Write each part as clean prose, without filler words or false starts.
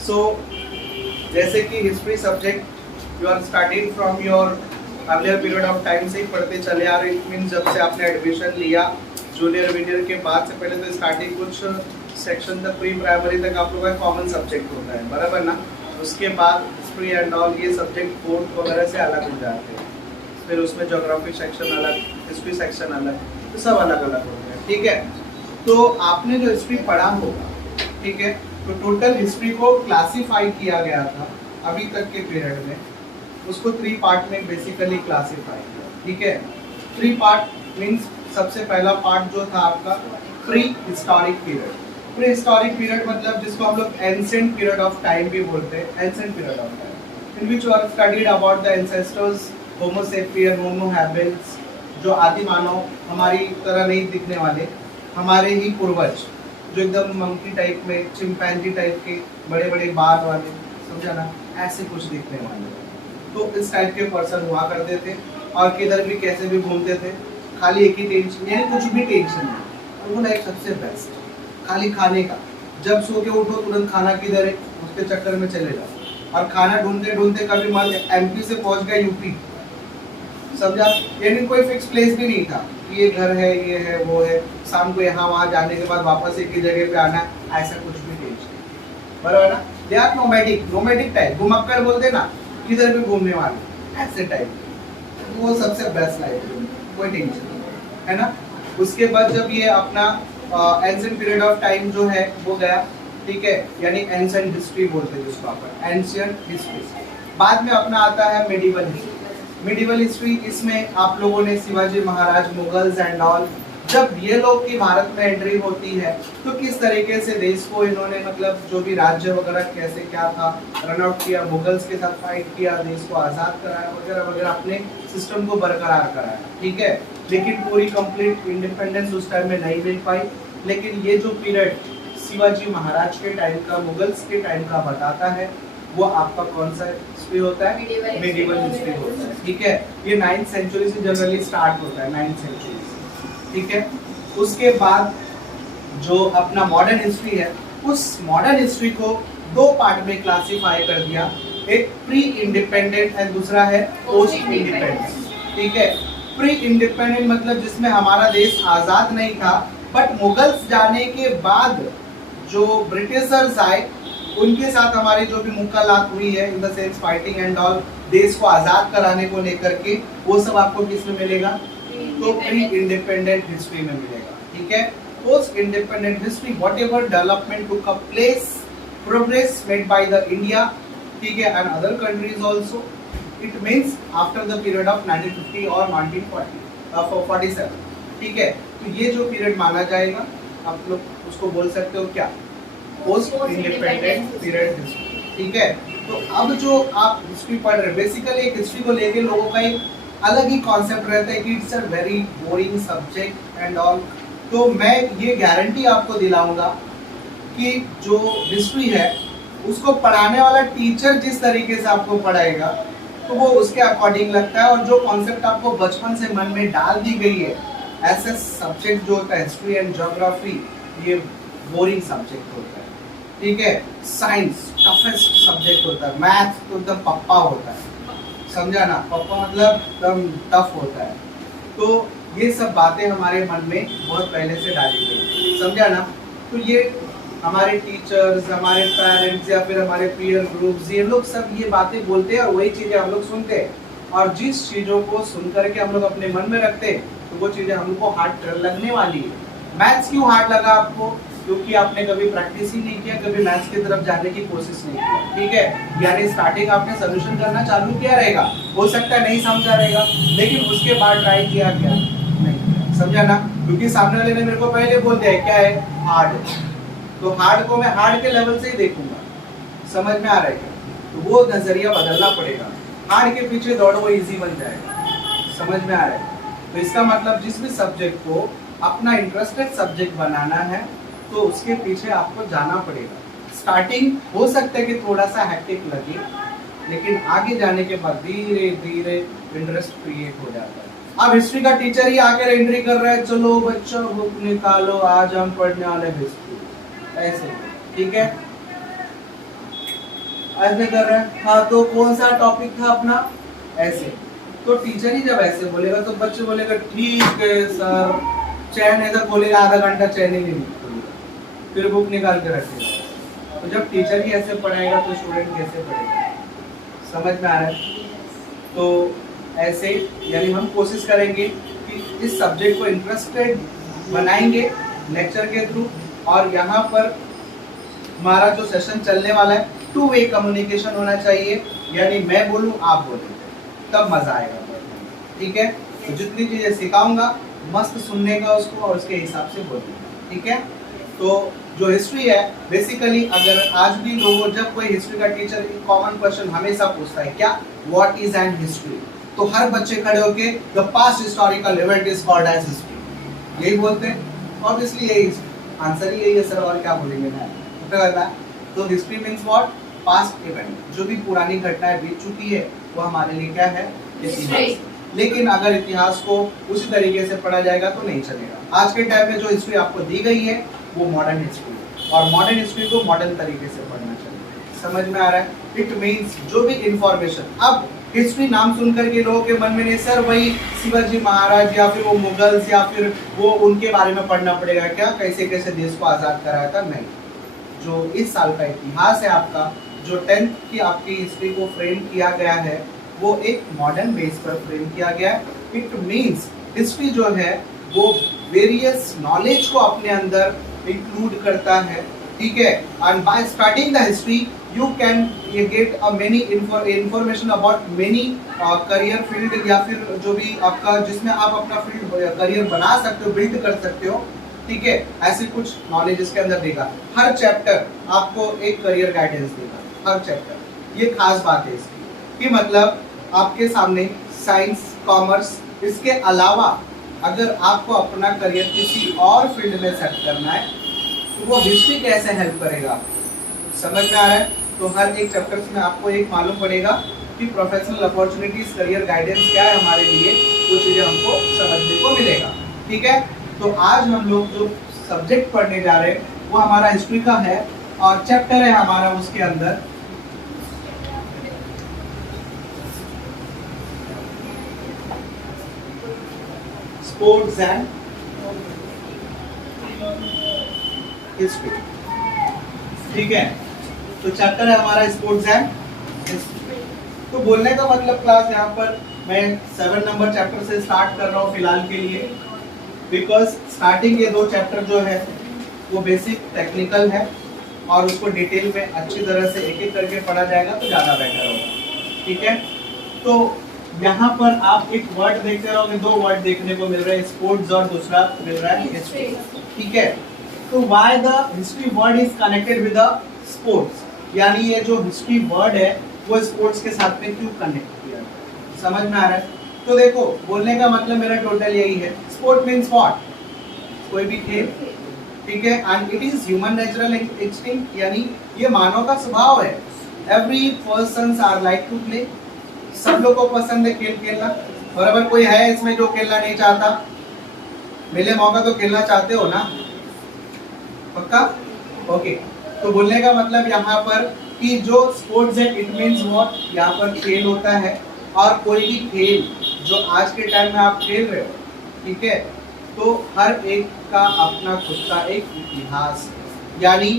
सो जैसे कि history subject you are starting from your earlier period of time से ही पढ़ते चले आ रहे। इट मीन जब से आपने एडमिशन लिया जूनियर वीनियर के बाद से पहले तो स्टार्टिंग कुछ सेक्शन तक प्री प्राइमरी तक आप लोगों का कॉमन सब्जेक्ट होता है, बराबर ना। उसके बाद हिस्ट्री एंड ऑल ये सब्जेक्ट फोर्थ वगैरह से अलग हो जाते हैं। फिर उसमें ज्योग्राफी सेक्शन अलग, हिस्ट्री सेक्शन अलग, तो सब अलग अलग होते हैं, ठीक है। तो आपने जो हिस्ट्री पढ़ा होगा, ठीक है, तो टोटल हिस्ट्री को क्लासीफाई किया गया था अभी तक के पीरियड में, उसको 3 पार्ट में बेसिकली क्लासीफाई किया, ठीक है। 3 पार्ट मीन्स सबसे पहला पार्ट जो था आपका pre historic period. Pre historic period मतलब जिसको हम लोग एंशिएंट पीरियड ऑफ टाइम भी बोलते हैं, ancient period of time in which we have studied about the ancestors Homo sapien, Homo habilis, जो आदि मानव हमारी तरह नहीं दिखने वाले, हमारे ही पूर्वज जो एकदम मंकी टाइप में, चिंपैंजी टाइप के बड़े बड़े बाल वाले, समझा ना, ऐसे कुछ दिखने वाले। तो इस टाइप के पर्सन हुआ करते थे और किधर भी कैसे भी घूमते थे, खाली एक ही टेंशन, यानी कुछ भी टेंशन नहीं। उन्होंने एक सबसे बेस्ट खाली खाने का, जब सो के उठो तुरंत खाना किधर है उसके चक्कर में चले जाओ, और खाना ढूंढते ढूंढते कभी मान एमपी से पहुंच गया यूपी, समझा। यानी कोई फिक्स प्लेस भी नहीं था, ये घर है, ये है, वो है, शाम को यहाँ वहाँ जाने के बाद वापस एक ही जगह पे आना, ऐसा कुछ भी टेंशन, बराबर ना। They are nomadic, nomadic type, घुमक्कर बोलते ना, किधर भी घूमने वाले, ऐसे टाइप, वो सबसे बेस्ट लाइफ, कोई टेंशन नहीं है ना। उसके बाद जब ये अपना एंशिएंट पीरियड ऑफ टाइम जो है वो गया, ठीक है, यानी एंशिएंट हिस्ट्री बोलते हैं जिसको अपन, एंशिएंट हिस्ट्री। बाद में अपना आता है मेडिवल हिस्ट्री। मेडिवल हिस्ट्री, इसमें आप लोगों ने Shivaji Maharaj, Mughals and all, जब ये लोग की भारत में एंट्री होती है तो किस तरीके से देश को इन्होंने, मतलब जो भी राज्य वगैरह कैसे क्या था, रन आउट किया, मुगल्स के साथ फाइट किया, देश को आज़ाद कराया वगैरह वगैरह, अपने सिस्टम को बरकरार कराया, ठीक है। लेकिन पूरी कंप्लीट इंडिपेंडेंस उस टाइम में नहीं मिल पाई। लेकिन ये जो पीरियड शिवाजी महाराज के टाइम का, मुगल्स के टाइम का बताता है, वो आपका कौन सा हिस्ट्री होता है? मेडिवल हिस्ट्री होता है, ठीक है। ये 9th सेंचुरी से जनरली स्टार्ट होता है, 9th सेंचुरी से, ठीक है। उसके बाद जो अपना मॉडर्न हिस्ट्री है, उस मॉडर्न हिस्ट्री को 2 पार्ट में क्लासिफाई कर दिया, एक प्री इंडिपेंडेंट है, दूसरा है पोस्ट इंडिपेंडेंट, ठीक है। प्री इंडिपेंडेंट मतलब जिसमें हमारा देश आजाद नहीं था, बट मुगल्स जाने के बाद जो ब्रिटिशर्स आए उनके साथ हमारी जो भी मुकालात हुई है, in the sense fighting and all, देश को आजाद कराने को लेकर के, वो सब आपको किस में मिलेगा? तो प्री इंडिपेंडेंट हिस्ट्री में मिलेगा, ठीक है। Post independent history, whatever development took a place, progress made by the India, ठीक है, and other countries also, it means after the period of 1950 और 1947, ठीक है। तो ये जो पीरियड माना जाएगा, आप लोग उसको बोल सकते हो क्या? पोस्ट इंडिपेंडेंट पीरियड हिस्ट्री, ठीक है। तो अब जो आप हिस्ट्री पढ़ रहे हैं, बेसिकली एक हिस्ट्री को लेके लोगों का एक अलग ही कॉन्सेप्ट रहता है कि it's a very boring subject and all. तो मैं ये गारंटी आपको दिलाऊंगा कि जो हिस्ट्री है उसको पढ़ाने वाला टीचर जिस तरीके से आपको पढ़ाएगा तो वो उसके अकॉर्डिंग लगता है, और जो कॉन्सेप्ट आपको बचपन से मन में डाल दी गई है, ऐसे सब्जेक्ट जो होता है हिस्ट्री एंड ज्योग्राफी, ये बोरिंग सब्जेक्ट होता है, ठीक है। साइंस टफेस्ट सब्जेक्ट होता है, मैथ तो एकदम पप्पा होता है, समझा ना, पप्पा मतलब एकदम टफ होता है। तो ये सब बातें हमारे मन में बहुत पहले से डाली गई, समझा ना। तो ये हमारे टीचर्स, हमारे पेरेंट्स या फिर हमारे पीयर ग्रुप्स, ये लोग सब ये बातें बोलते हैं और वही चीज़ें हम लोग सुनते हैं, और जिस चीज़ों को सुन करके हम लोग अपने मन में रखते हैं तो वो चीज़ें हमको हार्ड लगने वाली है। मैथ्स क्यों हार्ड लगा आपको? क्योंकि आपने कभी प्रैक्टिस ही नहीं किया, कभी मैथ्स की तरफ जाने की कोशिश नहीं की, ठीक है। यानी स्टार्टिंग आपने सोल्यूशन करना चालू किया रहेगा, हो सकता है नहीं समझा रहेगा, लेकिन उसके बाद ट्राई किया क्या? नहीं, समझा ना। क्योंकि सामने वाले ने मेरे को पहले बोल दिया क्या है, हार्ड, तो हार्ड को मैं हार्ड के लेवल से ही देखूंगा, समझ में आ रहा है? तो वो नजरिया बदलना पड़ेगा, हार्ड के पीछे दौड़ो वो इजी बन जाएगा, समझ में आ रहा है? तो इसका मतलब जिस भी सब्जेक्ट को अपना इंटरेस्टेड सब्जेक्ट बनाना है तो उसके पीछे आपको जाना पड़ेगा। स्टार्टिंग हो सकता है कि थोड़ा सा हैक्टिक लगे, लेकिन आगे जाने के बाद धीरे धीरे इंटरेस्ट क्रिएट हो जाता है। अब हिस्ट्री का टीचर ही आकर एंट्री कर रहा है, चलो बच्चों बुक निकालो, आज हम पढ़ने वाले हिस्ट्री, ऐसे, ठीक है। ऐसे कर रहे हैं, हाँ तो कौन सा टॉपिक था अपना, ऐसे। तो टीचर ही जब ऐसे बोलेगा तो बच्चे बोलेगा ठीक है सर, चैन ऐसा बोलेगा, आधा घंटा चैन ही नहीं निकलेगा, फिर बुक निकाल के रखेगा। तो जब टीचर ही ऐसे पढ़ाएगा तो स्टूडेंट कैसे पढ़ेगा? समझ में आ रहा है? तो ऐसे यानी हम कोशिश करेंगे कि इस सब्जेक्ट को इंटरेस्टेड बनाएंगे लेक्चर के थ्रू, और यहाँ पर हमारा जो सेशन चलने वाला है टू वे कम्युनिकेशन होना चाहिए, यानी मैं बोलूँ आप बोलें, तब मजा आएगा। ठीक है, तो जितनी चीजें सिखाऊंगा मस्त सुनने का उसको और उसके हिसाब से बोलने का। ठीक है, तो जो हिस्ट्री है बेसिकली, अगर आज भी लोगों, जब कोई हिस्ट्री का टीचर कॉमन क्वेश्चन हमेशा पूछता है क्या, व्हाट इज एन हिस्ट्री, तो हर बच्चे खड़े होके the past historical event is called as history, यही बोलते हैं। ऑब्वियसली यही आंसर ही यही है सर, और क्या बोलेंगे मैं, तो history means what, past event, जो भी पुरानी घटनाएं बीत चुकी है वो हमारे लिए क्या है, इतिहास। लेकिन अगर इतिहास को उसी तरीके से पढ़ा जाएगा तो नहीं चलेगा। आज के टाइम में जो हिस्ट्री आपको दी गई है वो मॉडर्न हिस्ट्री है, और मॉडर्न हिस्ट्री को मॉडर्न तरीके से पढ़ना चाहिए। समझ में आ रहा है? इट मीन्स जो भी इंफॉर्मेशन, अब हिस्ट्री नाम सुनकर के लोगों के मन में नहीं सर वही शिवाजी महाराज या फिर वो मुगल्स या फिर वो उनके बारे में पढ़ना पड़ेगा क्या, कैसे कैसे देश को आज़ाद कराया था, नहीं। जो इस साल का इतिहास है आपका, जो 10th की आपकी हिस्ट्री को फ्रेम किया गया है, वो एक मॉडर्न बेस पर फ्रेम किया गया है। इट मीन्स हिस्ट्री जो है वो वेरियस नॉलेज को अपने अंदर इंक्लूड करता है। ठीक है, and by studying the history you can get a many information about many career field, या फिर जो भी आपका जिसमें आप अपना फील्ड करियर बना सकते हो, बिल्ड कर सकते हो। ठीक है, ऐसे कुछ नॉलेज इसके अंदर देगा। हर चैप्टर आपको एक करियर गाइडेंस देगा, हर चैप्टर। ये खास बात है इसकी कि मतलब आपके सामने साइंस, कॉमर्स, इसके अलावा अगर आपको अपना करियर किसी और फील्ड में सेट करना है तो वो हिस्ट्री कैसे हेल्प करेगा, समझ में आ रहा है? तो हर एक चैप्टर में आपको एक मालूम पड़ेगा कि प्रोफेशनल अपॉर्चुनिटीज, करियर गाइडेंस क्या है हमारे लिए, वो चीज़ें हमको समझने को मिलेगा। ठीक है, तो आज हम लोग जो सब्जेक्ट पढ़ने जा रहे हैं वो हमारा हिस्ट्री का है, और चैप्टर है हमारा उसके अंदर स्पोर्ट्स एंड हिस्ट्री। ठीक है, तो चैप्टर है हमारा स्पोर्ट्स एंड हिस्ट्री। तो बोलने का मतलब क्लास यहाँ पर मैं 7 नंबर चैप्टर से स्टार्ट कर रहा हूँ फिलहाल के लिए, बिकॉज स्टार्टिंग ये 2 चैप्टर जो है वो बेसिक टेक्निकल है, और उसको डिटेल में अच्छी तरह से एक एक करके पढ़ा जाएगा तो ज़्यादा बेटर होगा। ठीक है, तो यहाँ पर आप एक वर्ड देखते रहोगे, 2 वर्ड देखने को मिल रहे हैं, स्पोर्ट्स और दूसरा मिल रहा है हिस्ट्री। ठीक है, तो why the history word is connected with the sports, यानी ये जो हिस्ट्री वर्ड है वो स्पोर्ट्स के साथ में क्यों कनेक्ट किया, समझ में आ रहा है? तो देखो, बोलने का मतलब मेरा टोटल यही है, स्पोर्ट मीन्स व्हाट, कोई भी खेल। ठीक है, and it is human natural instinct, यानी ये मानव का स्वभाव है। Every persons are like to play, सब लोगों को पसंद है खेल खेलना, और अगर कोई है इसमें जो खेलना नहीं चाहता, मिले मौका तो खेलना चाहते हो ना, पक्का? ओके, तो बोलने का मतलब यहाँ पर कि जो स्पोर्ट्स है इट मीन्स व्हाट, यहाँ पर खेल होता है, और कोई भी खेल जो आज के टाइम में आप खेल रहे हो, ठीक है, तो हर एक का अपना खुद का एक इतिहास है। यानी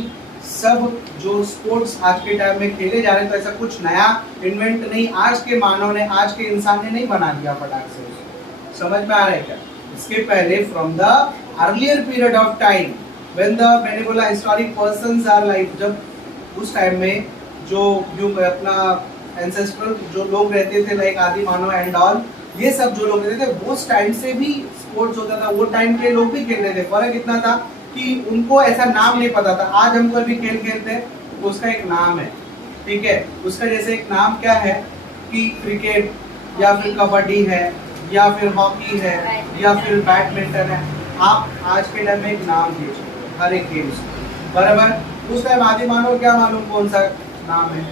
सब जो स्पोर्ट्स आज के टाइम में खेले जा रहे हैं, तो ऐसा कुछ नया इन्वेंट नहीं आज के मानव ने, आज के इंसान ने नहीं बना दिया फटाक से उसको, समझ में आ रहा है क्या? इसके पहले from the earlier period of time when the मैंने बोला हिस्टोरिक पर्संस आर लाइक, जब उस टाइम में जो अपना एंसेस्ट्रल जो लोग रहते थे लाइक आदि मानव एंड ऑल, ये सब जो लोग रहते थे वो उस टाइम से भी स्पोर्ट्स होता था, वो टाइम के लोग भी खेलते थे। फर्क इतना था कि उनको ऐसा नाम नहीं पता था। आज हम कोई भी खेल खेलते हैं तो उसका एक नाम है, ठीक है, उसका जैसे एक नाम क्या है कि क्रिकेट या फिर कबड्डी है या फिर हॉकी है या फिर बैडमिंटन है, आप आज के टाइम में एक नाम दीजिए हर एक गेम्स को, बराबर। उस टाइम आदि मानव क्या मालूम कौन सा नाम है,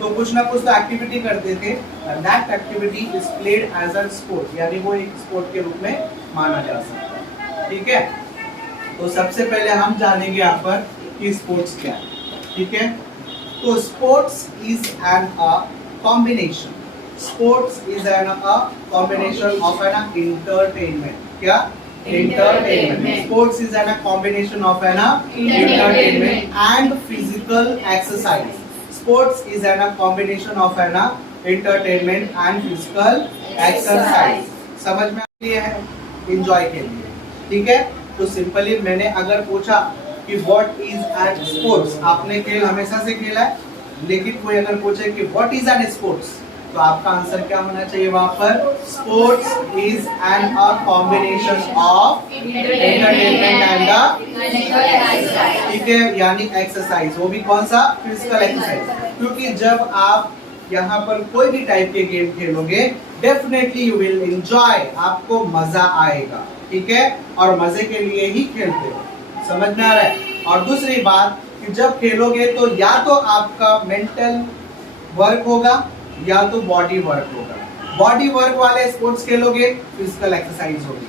तो कुछ ना कुछ तो एक्टिविटी करते थे, that activity is played as a sport, यानी वो एक स्पोर्ट के रूप में माना जा सकता है, ठीक है। तो सबसे पहले हम जानेंगे यहाँ पर कि स्पोर्ट्स क्या है, ठीक है। तो sports is an a combination, sports is an a combination of an entertainment, क्या entertainment. Sports is a combination of an entertainment and physical exercise. Sports is a combination of an entertainment and physical exercise. समझ में आ रही है? Enjoy के लिए, ठीक है? तो सिंपली मैंने अगर पूछा कि what is an sports, आपने खेल हमेशा से खेला है, लेकिन कोई अगर पूछे कि what is an sports, तो आपका आंसर क्या होना चाहिए वहां पर? Sports is an a combination of entertainment and the, ठीक है, यानी एक्सरसाइज, वो भी कौन सा? Physical exercise. क्योंकि जब आप यहाँ पर कोई भी टाइप के गेम खेलोगे डेफिनेटली यू विल एंजॉय, आपको मजा आएगा, ठीक है, और मजे के लिए ही खेलते हो, समझ में आ रहा है? और दूसरी बात कि जब खेलोगे तो या तो आपका मेंटल वर्क होगा या तो बॉडी वर्क होगा। बॉडी वर्क वाले स्पोर्ट्स खेलोगे, फिजिकल एक्सरसाइज होगी,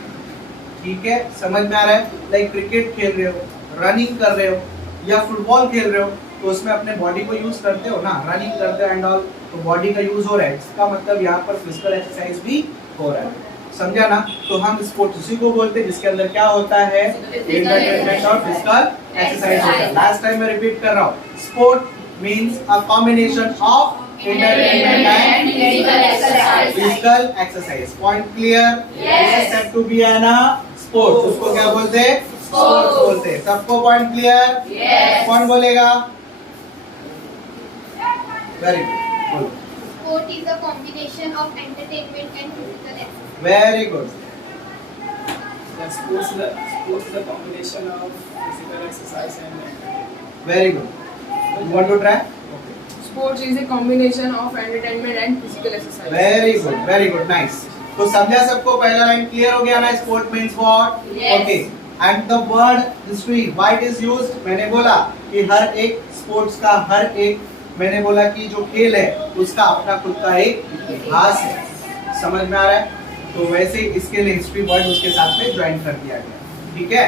ठीक है, समझ में आ रहा है? लाइक क्रिकेट खेल रहे हो, रनिंग कर रहे हो या फुटबॉल खेल रहे हो, तो उसमें अपने बॉडी को यूज करते हो ना, रनिंग करते हो एंड ऑल, तो बॉडी का यूज हो रहा है, इसका मतलब यहाँ पर फिजिकल एक्सरसाइज भी हो रहा है, समझा ना? तो हम स्पोर्ट्स उसी को बोलते हैं जिसके अंदर क्या होता है? एंटरटेनमेंट और फिजिकल एक्सरसाइज होता है। लास्ट टाइम मैं रिपीट कर रहा हूँ, sport means a combination of entertainment and physical exercise. Point clear? Yes. This is said to be an sport. उसको क्या बोलते हैं? Sports बोलते हैं। सबको point clear? Yes. कौन बोलेगा? Very good. Sport is a combination of entertainment and physical exercise. Very good. Sports is a combination of physical exercise and entertainment. Very good. You want to try? Sports is a combination of entertainment and physical exercise. Very good, nice. तो समझा सबको? पहला line clear हो गया ना? Sport means what? Okay. And the word history, why it is used? मैंने बोला कि हर एक स्पोर्ट्स का, हर एक, मैंने बोला कि जो खेल है उसका अपना खुद का एक इतिहास है, समझ में आ रहा है? तो वैसे इसके लिए हिस्ट्री वर्ड उसके साथ में ज्वाइन कर दिया गया, ठीक है?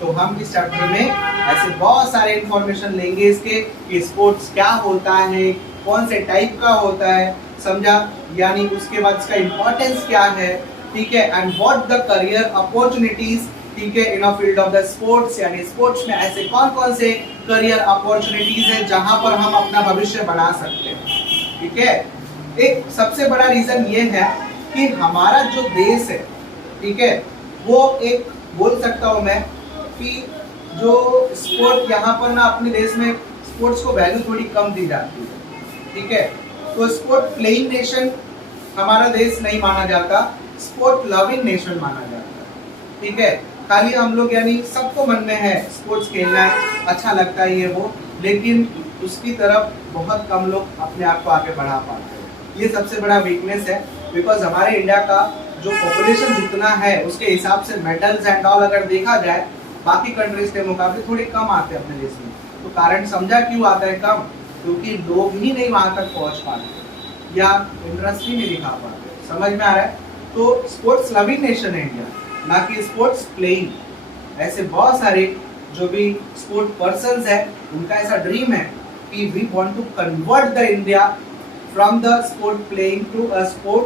तो हम इस चैप्टर में ऐसे बहुत सारे इंफॉर्मेशन लेंगे इसके कि स्पोर्ट्स क्या होता है, कौन से टाइप का होता है, समझा? यानी उसके बाद इसका इंपॉर्टेंस क्या है, ठीक है, and what the career opportunities, ठीक है, in a field of the sports, यानी स्पोर्ट्स में ऐसे कौन कौन से करियर अपॉर्चुनिटीज है जहां पर हम अपना भविष्य बना सकते हैं, ठीक है? एक सबसे बड़ा रीजन ये है कि हमारा जो देश है, ठीक है, वो एक बोल सकता हूं मैं कि जो स्पोर्ट यहाँ पर ना अपने देश में स्पोर्ट्स को वैल्यू थोड़ी कम दी जाती है, ठीक है? तो स्पोर्ट प्लेइंग नेशन हमारा देश नहीं माना जाता, स्पोर्ट लविंग नेशन माना जाता है, ठीक है? खाली हम लोग, यानी सबको मन में है स्पोर्ट्स खेलना है, अच्छा लगता है ये वो, लेकिन उसकी तरफ बहुत कम लोग अपने आप को आगे बढ़ा पाते हैं। ये सबसे बड़ा वीकनेस है, बिकॉज हमारे इंडिया का जो पॉपुलेशन जितना है उसके हिसाब से मेडल्स एंड ऑल अगर देखा जाए बाकी कंट्रीज के मुकाबले थोड़े कम आते हैं अपने देश में। तो कारण समझा क्यों आता है कम? क्योंकि लोग ही नहीं वहां तक पहुंच पाते या इंडस्ट्री नहीं दिखा पाते, समझ में आ रहा है? तो स्पोर्ट्स लविंग नेशन है इंडिया, ना कि स्पोर्ट्स प्लेइंग। ऐसे बहुत सारे जो भी स्पोर्ट पर्संस है उनका ऐसा ड्रीम है कि we want to convert the India from the sport playing to a sport,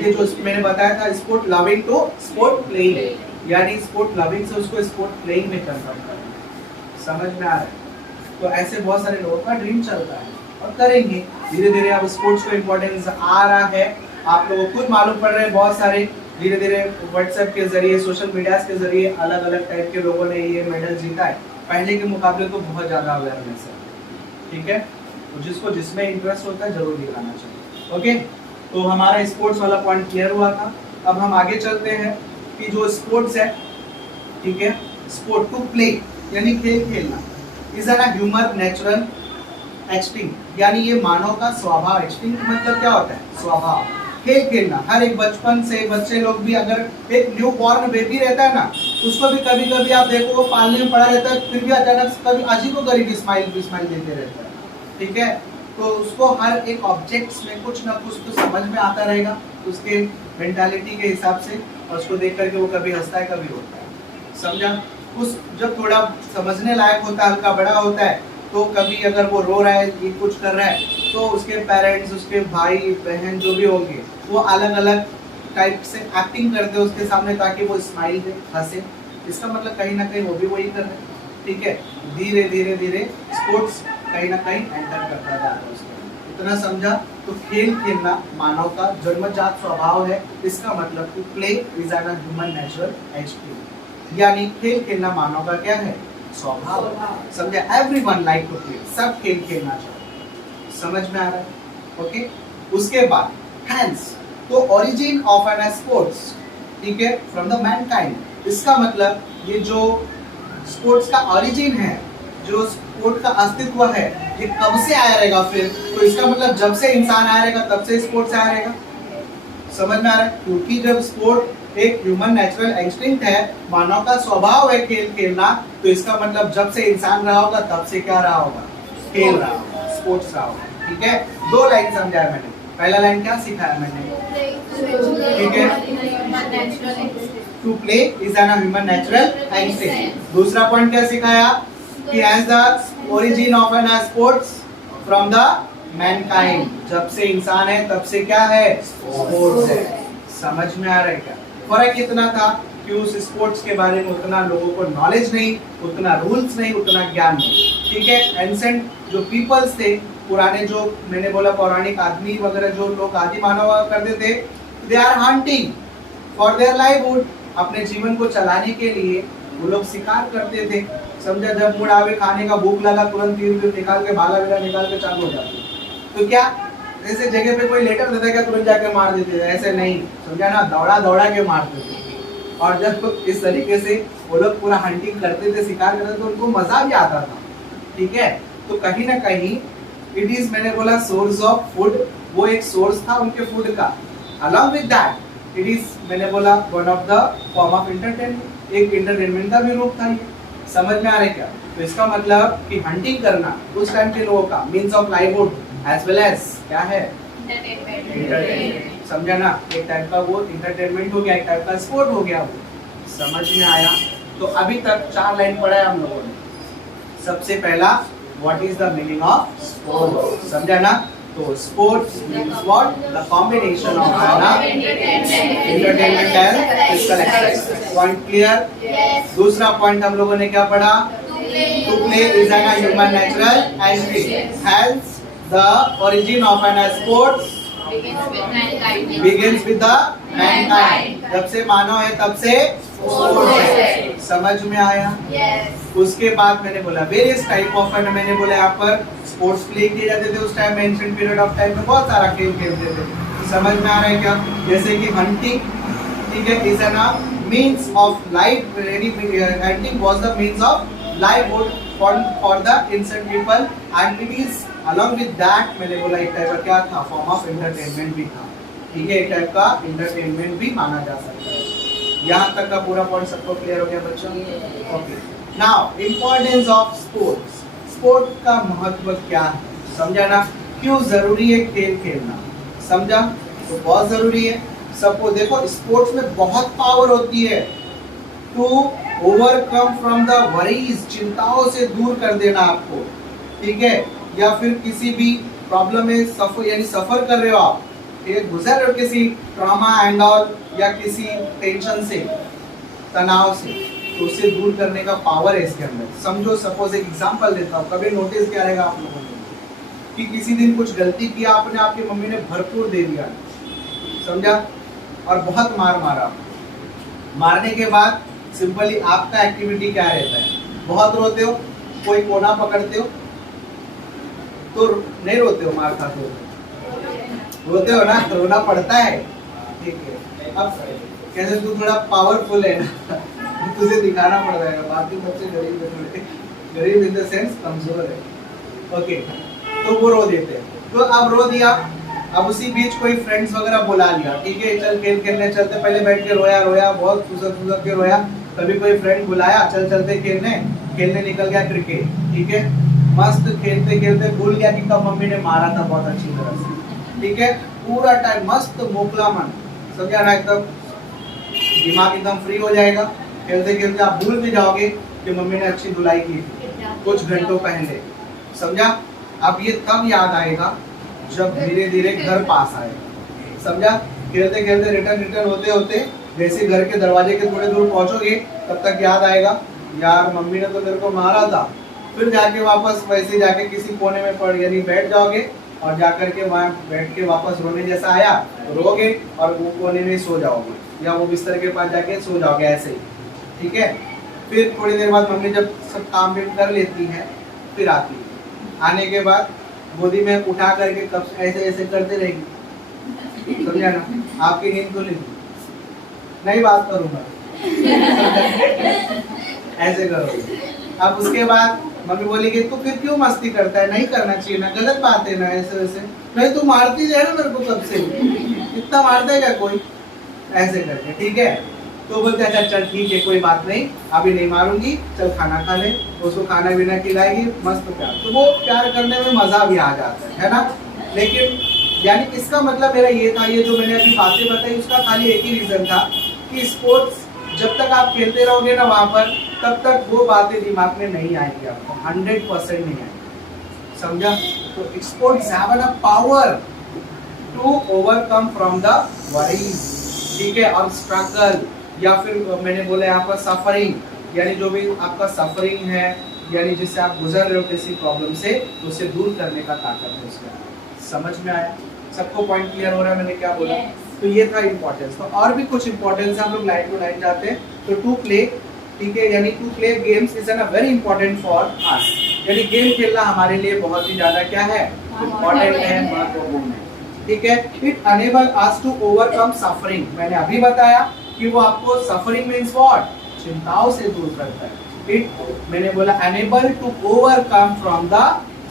ये जो मैंने बताया था sport loving to sport playing, यानी स्पोर्ट लविंग से उसको स्पोर्ट प्लेइंग में कन्वर्ट करना, समझ में आ रहा है? तो ऐसे बहुत सारे लोगों का ड्रीम चलता है और करेंगे धीरे धीरे। अब स्पोर्ट्स को इम्पोर्टेंस आ रहा है, आप लोगों को खुद मालूम पड़ रहे हैं, बहुत सारे धीरे धीरे व्हाट्सएप के जरिए, सोशल मीडिया के जरिए अलग अलग टाइप के लोगों ने ये मेडल जीता है। पहले के मुकाबले तो बहुत ज़्यादा अवेयरनेस है, ठीक है? तो जिसको जिसमें इंटरेस्ट होता है जरूर दिखाना चाहिए, ओके? तो हमारा स्पोर्ट्स वाला पॉइंट क्लियर हुआ था। अब हम आगे चलते हैं कि जो स्पोर्ट्स है, ठीक है, स्पोर्ट टू प्ले यानी खेल खेलना, is an human natural extinct, यानी ये मानव का स्वभाव। एक्सटिंक्ट मतलब क्या होता है? स्वभाव। खेल खेलना हर एक बचपन से, बच्चे लोग भी, अगर एक न्यू बॉर्न बेबी रहता है ना, उसको भी कभी कभी आप देखो वो पालने में पड़ा रहता है, फिर भी अचानक कभी अजीबोगरीब स्माइल देते रहता है, ठीक है? तो उसको हर एक ऑब्जेक्ट्स में कुछ ना कुछ तो समझ में आता रहेगा उसके मेंटालिटी के हिसाब से, और उसको देख करके वो कभी हंसता है कभी रोता है, समझा? उस जब थोड़ा समझने लायक होता है, हल्का बड़ा होता है, तो कभी अगर वो रो रहा है, ये कुछ कर रहा है, तो उसके पेरेंट्स, उसके भाई बहन जो भी होंगे, वो अलग अलग टाइप से एक्टिंग करते हैं उसके सामने ताकि वो स्माइल दे, हंसे। इसका मतलब कहीं ना कहीं वो भी वही कर रहे हैं, ठीक है। धीरे धीरे धीरे स्पोर्ट्स कहीं ना कहीं एंटर करता जा रहा है उसमें। इतना समझा? तो खेल खेलना मानव का जन्मजात स्वभाव है। इसका मतलब to play is an human natural instinct, यानी खेल खेलना मानव का क्या है? स्वभाव। समझे? एवरीवन लाइक टू प्ले, सब खेल खेलना चाहते। समझ में आ रहा है? ओके। उसके बाद हैंस, तो ओरिजिन ऑफ एन स्पोर्ट्स, ठीक है, फ्रॉम द मैनकाइंड। इसका मतलब ये जो स्पोर्ट्स का ओरिजिन है, जो स्पोर्ट का अस्तित्व है, ये कब से आया रहेगा फिर? तो इसका मतलब जब से इंसान आया रहेगा तब से स्पोर्ट्स आया रहेगा। समझ में आ रहा है? क्योंकि जब स्पोर्ट एक ह्यूमन नेचुरल इंस्टिंक्ट है, मानव का स्वभाव है खेल खेलना, तो इसका मतलब जब से इंसान रहा होगा तब से क्या रहा होगा? खेल रहा होगा, स्पोर्ट्स रहा होगा। ठीक है, 2 लाइन समझाया मैंने। पहला लाइन क्या सिखाया मैंने? ठीक है, to play is an human natural instinct. दूसरा पॉइंट क्या सिखाया? कि as the origin of an sports from the mankind, जब से इंसान है तब से क्या है? स्पोर्ट्स है। समझ में आ रहा है क्या? फर्क इतना था कि उस स्पोर्ट्स के बारे में उतना लोगों को नॉलेज नहीं, उतना रूल्स नहीं, उतना ज्ञान नहीं। ठीक है, एंसेंट जो पीपल्स थे, पुराने जो मैंने बोला पौराणिक आदमी वगैरह जो लोग आदि मानव करते थे, they are hunting for their livelihood, अपने जीवन को चलाने के लिए वो लोग शिकार करते थे। समझा? जब मूड आवे, खाने का भूख लगा, तुरंत तीर निकाल के, भाला वेला निकाल के चालू हो जाते। तो क्या ऐसे जगह पे कोई लेटर देता है क्या तुरंत जाके मार देते थे? ऐसे नहीं, समझा ना, दौड़ा दौड़ा के मारते थे। और जब इस तरीके से वो लोग पूरा हंटिंग करते थे, शिकार करते थे, तो उनको मजा भी आता था। ठीक है, तो कहीं ना कहीं इट इज, मैंने बोला सोर्स ऑफ फूड, वो एक सोर्स था उनके फूड का। Along with that it is, मैंने बोला, one of the form of entertainment, एक एंटरटेनमेंट का भी रूप था ये। समझ में आ रहा है क्या? तो इसका मतलब कि हंटिंग करना उस टाइम के लोगों का means of livelihood as well as क्या है? एंटरटेनमेंट। समझा ना? एक टाइप का वो एंटरटेनमेंट हो गया, एक टाइप का स्पोर्ट हो गया वो। समझ में आया? तो अभी तक 4 लाइन पढ़ा है हम लोगों ने। सबसे पहला, what is the meaning of sport? समझा ना? तो sports means what? The combination of entertainment and physical exercise. Point clear? दूसरा पॉइंट हम लोगों ने क्या पढ़ा? To play is an human natural instinct. Hence the origin of an sports begins with the mankind, जब से मानव है तब से स्पोर्ट्स है। समझ में आया? उसके बाद मैंने बोला वेरियस टाइप ऑफ, मैंने बोला यहाँ पर स्पोर्ट्स प्ले किए जाते थे उस टाइम में, एंशिएंट पीरियड ऑफ टाइम में बहुत सारा खेल खेलते थे। समझ में आ रहा है क्या? जैसे कि हंटिंग, ठीक है, is an means of life, hunting was the means of livelihood for the ancient people, and it is along with that, मैंने बोला एक टाइप का क्या था? फॉर्म ऑफ एंटरटेनमेंट भी था। ठीक है, एक टाइप का एंटरटेनमेंट भी माना जा सकता है। यहाँ तक का पूरा पॉइंट सबको क्लियर हो गया बच्चों? Okay, now importance of sports. Sport का महत्व क्या है? समझा ना? क्यों जरूरी है खेल खेलना? समझा? तो बहुत जरूरी है। सबको देखो, स्पोर्ट्स में बहुत पावर होती है to overcome from the worries, चिंताओं से दूर कर देना आपको। ठीक है, या फिर किसी भी प्रॉब्लम में सफर, यानी सफर कर रहे हो आप, ठीक है, गुजर रहे हो किसी ट्रॉमा एंड ऑल, या किसी टेंशन से, तनाव से, तो उसे दूर करने का पावर है इसके अंदर। समझो, सपोज एक एग्जांपल देता हूँ, कभी नोटिस किया रहेगा आप लोगों ने कि किसी दिन कुछ गलती किया आपने, आपकी मम्मी ने भरपूर दे दिया, समझा, और बहुत मार मारा। मारने के बाद सिंपली आपका एक्टिविटी क्या रहता है? बहुत रोते हो, कोई कोना पकड़ते हो, तो नहीं रोते हो मार खाते हो? रोते हो ना, रोना पड़ता है। ठीक है, अब कैसे तू थोड़ा पावरफुल है ना, तुझे दिखाना पड़ जाएगा। बाकी बच्चे गरीब है, गरीब इन द सेंस कमजोर है। ओके, तो वो रो देते हैं। तो अब रो दिया, अब उसी बीच कोई फ्रेंड्स वगैरह बुला लिया, ठीक है, चल खेल खेलने चलते। पहले बैठ के रोया रोया, बहुत सुसर के रोया, कभी कोई फ्रेंड बुलाया, चल चलते खेलने निकल गया क्रिकेट। ठीक है, मस्त खेलते खेलते भूल गया कि कब मम्मी ने मारा था बहुत अच्छी तरह से। ठीक है, पूरा टाइम मस्त मोकला मन, समझा ना, एकदम दिमाग एकदम फ्री हो जाएगा। खेलते खेलते आप भूल भी जाओगे कि मम्मी ने अच्छी धुलाई की थी कुछ घंटों पहले। समझा? अब ये तब याद आएगा जब धीरे धीरे घर पास आएगा, समझा? खेलते खेलते रिटर्न होते होते जैसे घर के दरवाजे के थोड़े दूर पहुंचोगे तब तक याद आएगा यार मम्मी ने तो तेरे को मारा था। फिर जाके वापस वैसे जाके किसी कोने में पड़ यानी बैठ जाओगे और जाकर के वहाँ बैठ के वापस रोने जैसा आया तो रोगे और वो कोने में सो जाओगे या वो बिस्तर के पास जाके सो जाओगे ऐसे ही, ठीक है? फिर थोड़ी देर बाद मम्मी जब सब काम भी कर लेती है फिर आती है, आने के बाद गोदी में उठा करके कब ऐसे ऐसे करते रहेगी, समझा ना? आपकी नींद खुली नहीं बात करूंगा ऐसे करोगे। अब उसके बाद मम्मी बोलेगी तू फिर क्यों मस्ती करता है, नहीं करना चाहिए ना, गलत बात है ना, ऐसे वैसे। नहीं तू मारती जाए ना मेरे को कब से, इतना मारता है क्या कोई, ऐसे करके, ठीक है? तो बोलते अच्छा चल ठीक है कोई बात नहीं, अभी नहीं मारूंगी, चल खाना खा ले, उसको खाना पीना खिलाएगी, मस्त प्यार। तो वो प्यार करने में मजा भी आ जाता है ना? लेकिन यानी इसका मतलब मेरा ये था, ये जो मैंने अभी बातें बताई उसका खाली एक ही रीजन था कि स्पोर्ट्स जब तक आप खेलते रहोगे ना वहां पर तब तक वो बातें दिमाग में नहीं आएगी आपको, 100% नहीं आएगी, समझा? तो sports have a power to overcome from the worries, ठीक है? और स्ट्रगल या फिर मैंने बोला यहाँ पर सफरिंग, यानी जो भी आपका सफरिंग है यानी जिससे आप गुजर रहे हो किसी प्रॉब्लम से, तो उसे दूर करने का ताकत है उसमें। समझ में आया? सबको पॉइंट क्लियर हो रहा है मैंने क्या बोला? तो ये था इम्पोर्टेंस। तो और भी कुछ इम्पोर्टेंस हम लोग लाइन टू लाइन जाते हैं। तो टू प्ले, ठीक है, यानी to play games is an very important for us, यानी गेम खेलना हमारे लिए बहुत ही ज्यादा क्या है, इम्पोर्टेंट है, महत्वपूर्ण है, ठीक है? It enable us to overcome suffering, मैंने अभी बताया कि वो आपको सफरिंग मींस व्हाट, चिंताओं से दूर करता है। इट मैंने बोला enable to overcome from the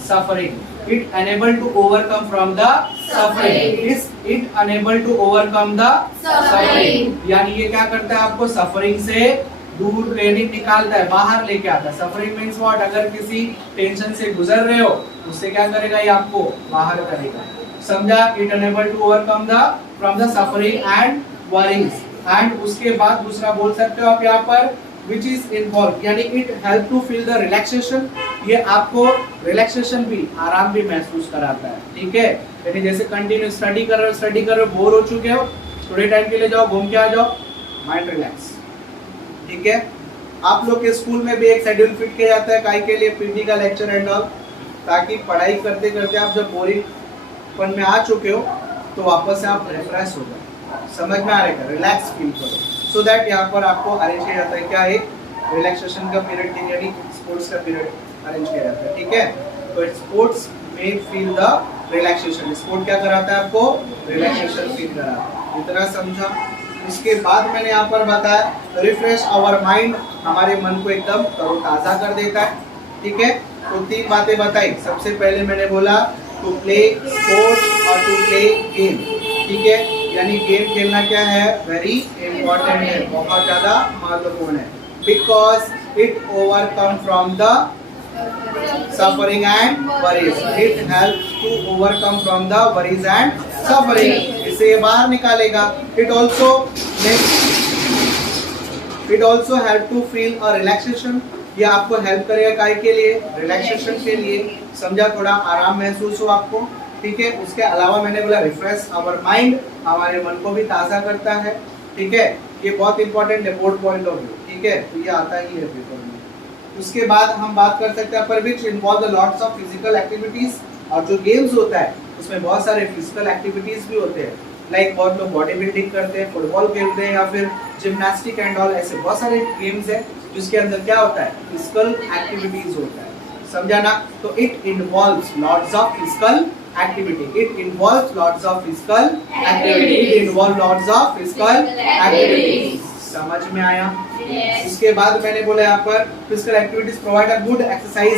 suffering, it unable to overcome from the suffering, is it unable to overcome the suffering, यानी ये क्या करता है, आपको सफरिंग से दूर निकालता है, बाहर लेके आता है। सफरिंग मीन्स व्हाट, अगर किसी टेंशन से गुजर रहे हो उससे क्या करेगा, ये आपको बाहर करेगा, समझा? It enable to overcome the from the suffering and worries, and उसके बाद दूसरा बोल सकते हो आप यहाँ पर which is involved, यानी it help to feel the relaxation, ये आपको रिलैक्सेशन भी, आराम भी महसूस कराता है, ठीक है? यानी जैसे कंटिन्यू स्टडी कर रहे हो, बोर हो चुके हो, थोड़े टाइम के लिए जाओ, घूम के आ जाओ, माइंड रिलैक्स, ठीक है? आप लोग के स्कूल में भी एक शेड्यूल फिट किया जाता है काहे के लिए, पीटी का लेक्चर एंड ऑल, ताकि पढ़ाई करते करते आप जब बोरिंगपन में आ चुके हो तो वापस से आप रिफ्रेश हो जाओ, समझ में आ रहा है, रिलैक्स फील करो, सो दैट यहाँ पर आपको अरेंज किया जाता है क्या, एक रिलैक्सेशन का पीरियड, यानी स्पोर्ट्स का पीरियड अरेंज किया जाता है, ठीक है? तो स्पोर्ट्स में फील द रिलैक्सेशन, स्पोर्ट क्या कराता है आपको, रिलैक्सेशन फील कराता है, इतना समझा? उसके बाद मैंने यहाँ पर बताया रिफ्रेश आवर माइंड, हमारे मन को एकदम तरोताजा कर देता है, ठीक है? तो तीन बातें बताई। सबसे पहले मैंने बोला टू प्ले स्पोर्ट्स और टू प्ले गेम, ठीक है? यानी गेम खेलना क्या है, वेरी इंपॉर्टेंट है, बहुत ज्यादा महत्वपूर्ण है, because it overcome from the suffering and worries, it helps to overcome from the worries and suffering, इसे बाहर निकालेगा। it also help to feel a relaxation, ये आपको हेल्प करेगा काहे के लिए, रिलैक्सेशन के लिए, समझा? थोड़ा आराम महसूस हो आपको, ठीक है? उसके अलावा मैंने बोला रिफ्रेश आवर माइंड, हमारे मन को भी ताज़ा करता है, ठीक है? ये बहुत इंपॉर्टेंट है बोर्ड पॉइंट ऑफ व्यू, ठीक है? तो ये आता ही है पेपर में। उसके बाद हम बात कर सकते हैं पर which involve the lots of physical activities, और जो गेम्स होता है उसमें बहुत सारे फिजिकल एक्टिविटीज भी होते हैं, लाइक बहुत लोग बॉडी बिल्डिंग करते हैं, फुटबॉल खेलते हैं या फिर जिम्नास्टिक एंड ऑल, ऐसे बहुत सारे गेम्स हैं जिसके अंदर क्या होता है, फिजिकल एक्टिविटीज होता है, समझा ना? तो it involves lots of physical activity, it involves lots of physical activity, it involves lots of physical activities, समझ में आया? इसके बाद मैंने बोला यहाँ पर physical activities provide a good exercise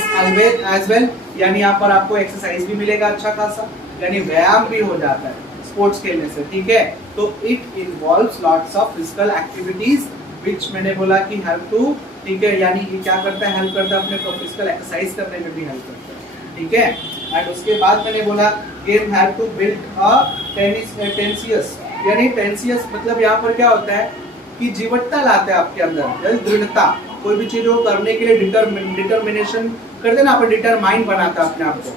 as well, यानी यहाँ पर आपको एक्सरसाइज भी मिलेगा अच्छा खासा, यानी व्यायाम भी हो जाता है स्पोर्ट्स खेलने से, ठीक है? तो it involves lots of physical activities which मैंने बोला कि हेल्प टू, ठीक है? यानी ये क्या करता है, हेल्प करता है अपने को फिजिकल एक्सरसाइज करने में भी हेल्प करता है, ठीक है? एंड उसके बाद मैंने बोला game have to build a tenacious, यानी टेंसियस मतलब यहाँ पर क्या होता है कि जीवटता लाता है आपके अंदर, यानी दृढ़ता, कोई भी चीज को करने के लिए डिटर्मिनेशन करते ना, अपन डिटरमाइन बनाता है अपने आप को,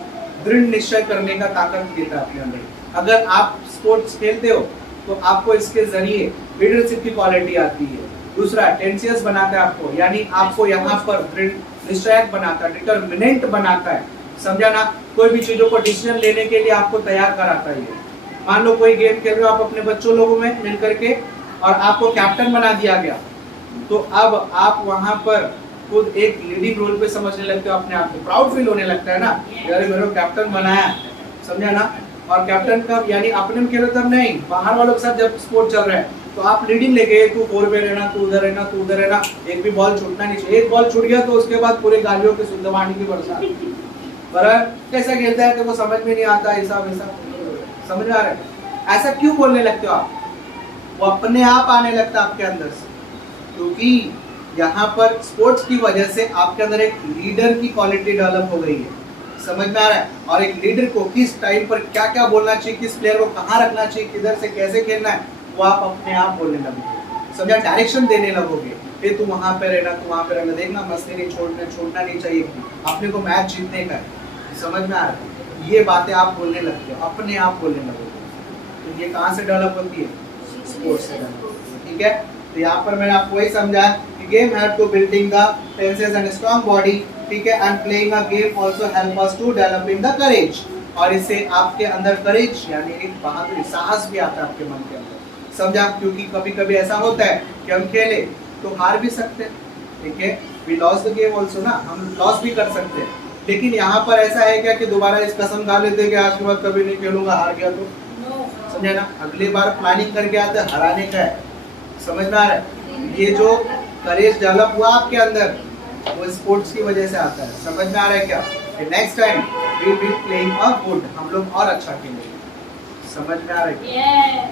दृढ़ निश्चय करने का ताकत देता है अपने अंदर। अगर आप स्पोर्ट्स खेलते हो तो आपको इसके जरिए लीडरशिप की क्वालिटी आती है। दूसरा टेंशियस बनाता है आपको, यानी आपको यहाँ पर दृढ़ निश्चय बनाता है, डिटरमिनेंट बनाता है, समझा ना। कोई भी चीजों को डिसीजन लेने के लिए आपको तैयार कराता है। मान लो कोई गेम खेल रहे हो आप अपने बच्चों लोगों में मिल करके और आपको कैप्टन बना दिया गया, तो अब आप वहां पर खुद एक लीडिंग रोल पे समझने लगते हो अपने आप को, प्राउड फील होने लगता है ना, यार मेरे को कैप्टन बनाया, समझा ना। और कैप्टन कब, यानी अपने में खेलो तब नहीं, बाहर वालों के साथ जब स्पोर्ट चल रहा है तो आप लीडिंग लेके, तू 4 पे रहना, तू उधर रहना, तू उधर रहना, एक भी बॉल छूटना नहीं चाहिए। एक बॉल छूट गया तो उसके बाद पूरे गालियों के शुद्धवाणी की बरसात। पर कैसा खेलता है तो वो समझ में नहीं आता, ऐसा वैसा, समझ में आ रहा है। ऐसा क्यों बोलने लगते हो आप? वो अपने आप आने लगता है आपके अंदर से, क्योंकि यहाँ पर स्पोर्ट्स की वजह से आपके अंदर एक लीडर की क्वालिटी डेवलप हो गई है, समझ में आ रहा है। और एक लीडर को किस टाइम पर क्या क्या बोलना चाहिए, किस प्लेयर को कहाँ रखना चाहिए, किधर से कैसे खेलना है, वो आप अपने आप बोलने लगोगे, समझा, डायरेक्शन देने लगोगे। फिर तू वहाँ पे रहना, तू वहाँ पे रहना, देखना मस्ती नहीं छोड़ना नहीं चाहिए, अपने को मैच जीतने का है, समझ में आ रहा है। ये बातें आप बोलने लगते हो, अपने आप बोलने लगोगे। तो ये कहाँ से डेवलप होती है? स्पोर्ट्स से डेवलप होती है, ठीक है। तो यहाँ पर मैंने आपको वही समझा कि game have to building the tenses and strong body, ठीक है, and playing a game also help us to developing the courage. और इससे आपके अंदर करेज यानी एक बहादुरी, साहस भी आता है आपके मन के अंदर, समझा। क्योंकि कभी कभी ऐसा होता है कि हम खेले तो हार भी सकते हैं, ठीक है, we loss the game also ना, हम लॉस भी कर सकते हैं। लेकिन यहाँ पर ऐसा है क्या कि दोबारा इस कसम खा लेते हैं कि आज के बाद कभी नहीं खेलूंगा, हार गया तो, समझे ना, अगली बार प्लानिंग करके आते हैं, हराने का है, समझ में आ रहा है। ये जो करेज डेवलप हुआ आपके अंदर वो स्पोर्ट्स की वजह से आता है, समझ में आ रहा है क्या? Next time we will playing a good, हम लोग और अच्छा खेलेंगे, समझ में आ रहा है क्या?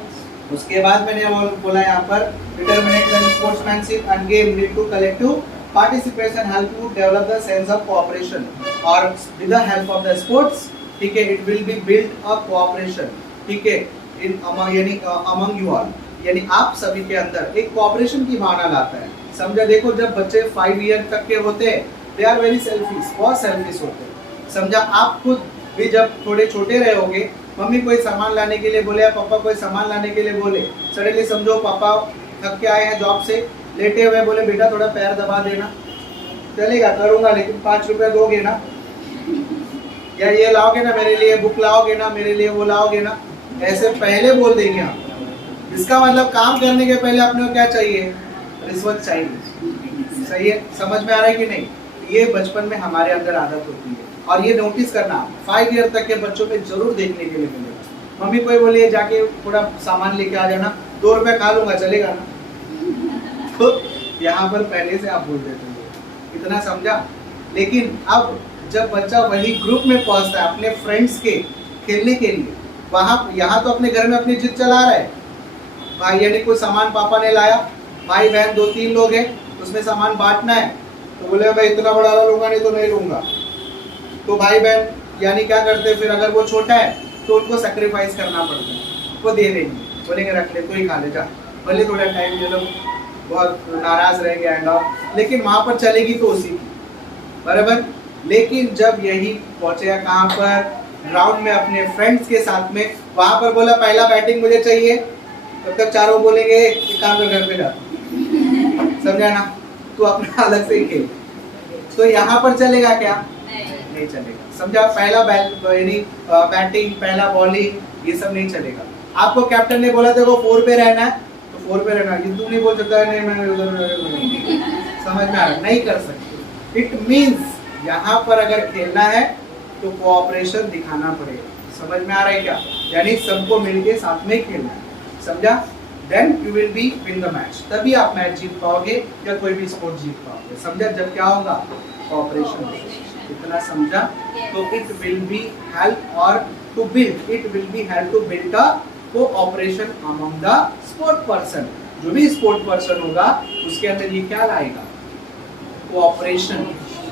उसके बाद मैंने बोला यहाँ पर determinate and sportsmanship and game lead to collective participation help to develop the sense of cooperation, और with the help of the sports, ठीक है, it will be build a cooperation, ठीक है, इन यानी अमंग यू ऑल, यानी आप सभी के अंदर एक कोऑपरेशन की भावना लाता है, समझा। देखो जब बच्चे 5 ईयर तक के होते हैं दे आर वेरी सेल्फिश, बहुत सेल्फिश होते हैं, समझा। आप खुद भी जब थोड़े छोटे रहे होगे, मम्मी कोई सामान लाने के लिए बोले या पापा कोई सामान लाने के लिए बोले, सडनली समझो पापा थक के आए हैं जॉब से, लेटे हुए, बोले बेटा थोड़ा पैर दबा देना, चलेगा, करूंगा, लेकिन 5 रुपए दोगे ना, या ये लाओगे ना मेरे लिए, बुक लाओगे ना मेरे लिए, वो लाओगे ना, ऐसे पहले बोल देंगे आप। इसका मतलब काम करने के पहले अपने को क्या चाहिए? रिश्वत चाहिए, सही है, समझ में आ रहा है कि नहीं? ये बचपन में हमारे अंदर आदत होती है, और ये नोटिस करना 5 ईयर तक के बच्चों में जरूर देखने के लिए मिलेगा। मम्मी कोई बोले जाके थोड़ा सामान लेके आ जाना, 2 रुपए खा लूंगा, चलेगा ना? तो यहाँ पर पहले से आप बोल देते हो, इतना समझा। लेकिन अब जब बच्चा वही ग्रुप में पहुंचता है अपने फ्रेंड्स के खेलने के लिए, वहाँ यहाँ तो अपने घर में अपनी जिद चला रहा है, भाई यानी कोई सामान पापा ने लाया, भाई बहन 2-3 लोग हैं, उसमें सामान बांटना है, तो बोले भाई इतना बड़ा लूंगा नहीं तो नहीं लूंगा। तो भाई बहन यानी क्या करते हैं फिर, अगर वो छोटा है तो उनको सेक्रीफाइस करना पड़ता है, वो दे देंगे, बोलेंगे रख ले, तू ही खा ले जा, भले थोड़ा टाइम दे लो, बहुत नाराज रहेंगे एंड ऑल, लेकिन वहाँ पर चलेगी तो उसी की, बराबर। लेकिन जब यही पहुँचेगा कहाँ पर, ग्राउंड में अपने फ्रेंड्स के साथ में, वहाँ पर बोला पहला बैटिंग मुझे चाहिए, तब तक चारों बोलेंगे एक काम कर घर पे जा, समझा ना, तो अपना अलग से खेल। तो यहाँ पर चलेगा क्या? नहीं चलेगा, समझा। पहला बैटिंग, पहला बॉलिंग, ये सब नहीं चलेगा। आपको कैप्टन ने बोला देखो 4 पे रहना है तो 4 पे रहना, ये तू नहीं बोल सकता है नहीं मैं उधर, समझ में आ रहा, नहीं कर सकते। इट मीन्स यहाँ पर अगर खेलना है तो कोऑपरेशन दिखाना पड़ेगा, समझ में आ रहा है क्या? यानी सबको मिलके साथ में खेलना है, समझा। Then you will be win the match, तभी आप मैच जीत पाओगे या कोई भी स्पोर्ट जीत पाओगे, समझा। जब क्या होगा? कोऑपरेशन, इतना समझा। तो इट विल बी हेल्प और to build, it will be help to build a cooperation among the sport person. जो भी स्पोर्ट पर्सन होगा उसके अंदर ये क्या लाएगा? कोऑपरेशन,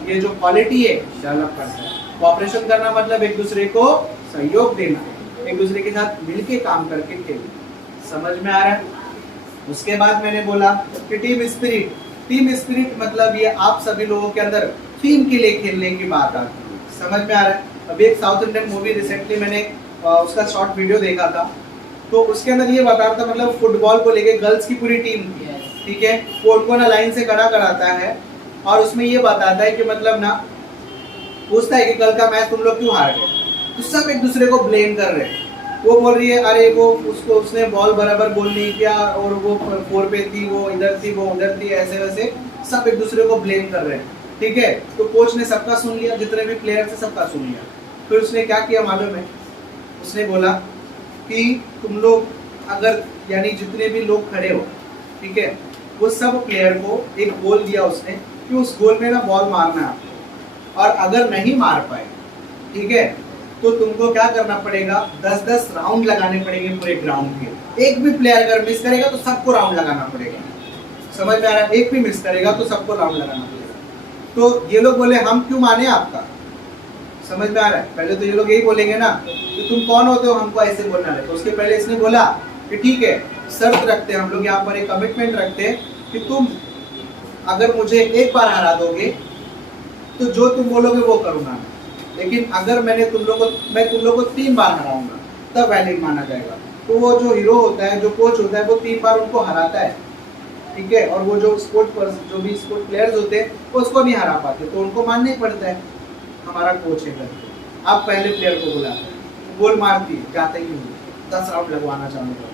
ये जो क्वालिटी है डेवलप करता है। कोऑपरेशन करना मतलब एक दूसरे को सहयोग देना, एक दूसरे के साथ मिलके काम करके खेलना, समझ में आ रहा है? उसके बाद मैंने बोला कि टीम स्पिरिट, टीम स्पिरिट मतलब ये आप सभी लोगों के अंदर थीम के लिए खेलने की बात आती है। समझ में आ रहा है? अभी एक साउथ इंडियन मूवी रिसेंटली मैंने उसका शॉर्ट वीडियो देखा था, तो उसके अंदर ये बता रहा था, मतलब फुटबॉल को लेके गर्ल्स की पूरी टीम थी, ठीक है, वो उनको ना लाइन से खड़ा कराता है और उसमें ये बताता है कि मतलब ना पूछता है कि कल का मैच तुम लोग क्यों हार गए, तो सब एक दूसरे को ब्लेम कर रहे हैं। वो बोल रही है अरे वो उसने बॉल बराबर गोल नहीं किया और वो 4 पे थी, वो इधर थी, वो उधर थी, ऐसे वैसे सब एक दूसरे को ब्लेम कर रहे हैं, ठीक है। तो कोच ने सबका सुन लिया, जितने भी प्लेयर थे सबका सुन लिया। फिर उसने क्या किया मालूम है? उसने बोला कि तुम लोग अगर यानी जितने भी लोग खड़े हो, ठीक है, वो सब प्लेयर को एक गोल दिया उसने कि उस गोल में ना बॉल मारना है आपको, और अगर नहीं मार पाए, ठीक है, तो तुमको क्या करना पड़ेगा, 10-10 राउंड लगाने पड़ेंगे पूरे ग्राउंड के। एक भी प्लेयर अगर मिस करेगा तो सबको राउंड लगाना पड़ेगा। समझ में आ रहा है? एक भी मिस करेगा तो सबको राउंड लगाना पड़ेगा। तो ये लोग बोले हम क्यों माने आपका? समझ में आ रहा है? पहले तो ये लोग यही बोलेंगे ना कि तुम कौन होते हो हमको ऐसे बोलना है। तो उसके पहले इसने बोला कि ठीक है, शर्त रखते हैं हम लोग यहाँ पर, एक कमिटमेंट रखते हैं कि तुम अगर मुझे एक बार हरा दोगे तो जो तुम बोलोगे वो करूँगा, लेकिन अगर मैं तुम लोग को 3 बार हराऊंगा तब वैलिड माना जाएगा। तो वो जो हीरो होता है, जो कोच होता है, वो 3 बार उनको हराता है, ठीक है, और वो जो जो भी स्पोर्ट प्लेयर्स होते हैं वो उसको नहीं हरा पाते, तो उनको मानना ही पड़ता है हमारा कोच है करके। अब पहले प्लेयर को बुलाते हैं, गोल मारती है, जाते ही नहीं, 10 राउंड लगवाना चालू करते।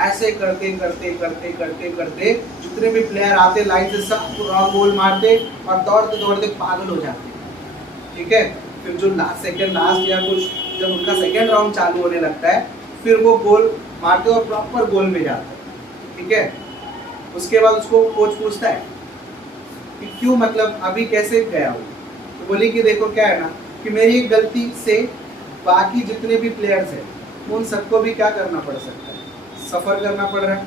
ऐसे करते करते करते करते करते जितने भी प्लेयर आते लाइन से सब गोल मारते और दौड़ते दौड़ते पागल हो जाते, ठीक है। फिर जो लास्ट या कुछ जब उनका सेकेंड राउंड चालू होने लगता है, फिर वो गोल मारते और प्रॉपर गोल में जाते हैं, ठीक है। उसके बाद उसको कोच पूछता है कि क्यों, मतलब अभी कैसे गया वो? तो बोली कि देखो क्या है ना कि मेरी एक गलती से बाकी जितने भी प्लेयर्स हैं उन सबको भी क्या करना पड़ सकता है, सफ़र करना पड़ रहा है,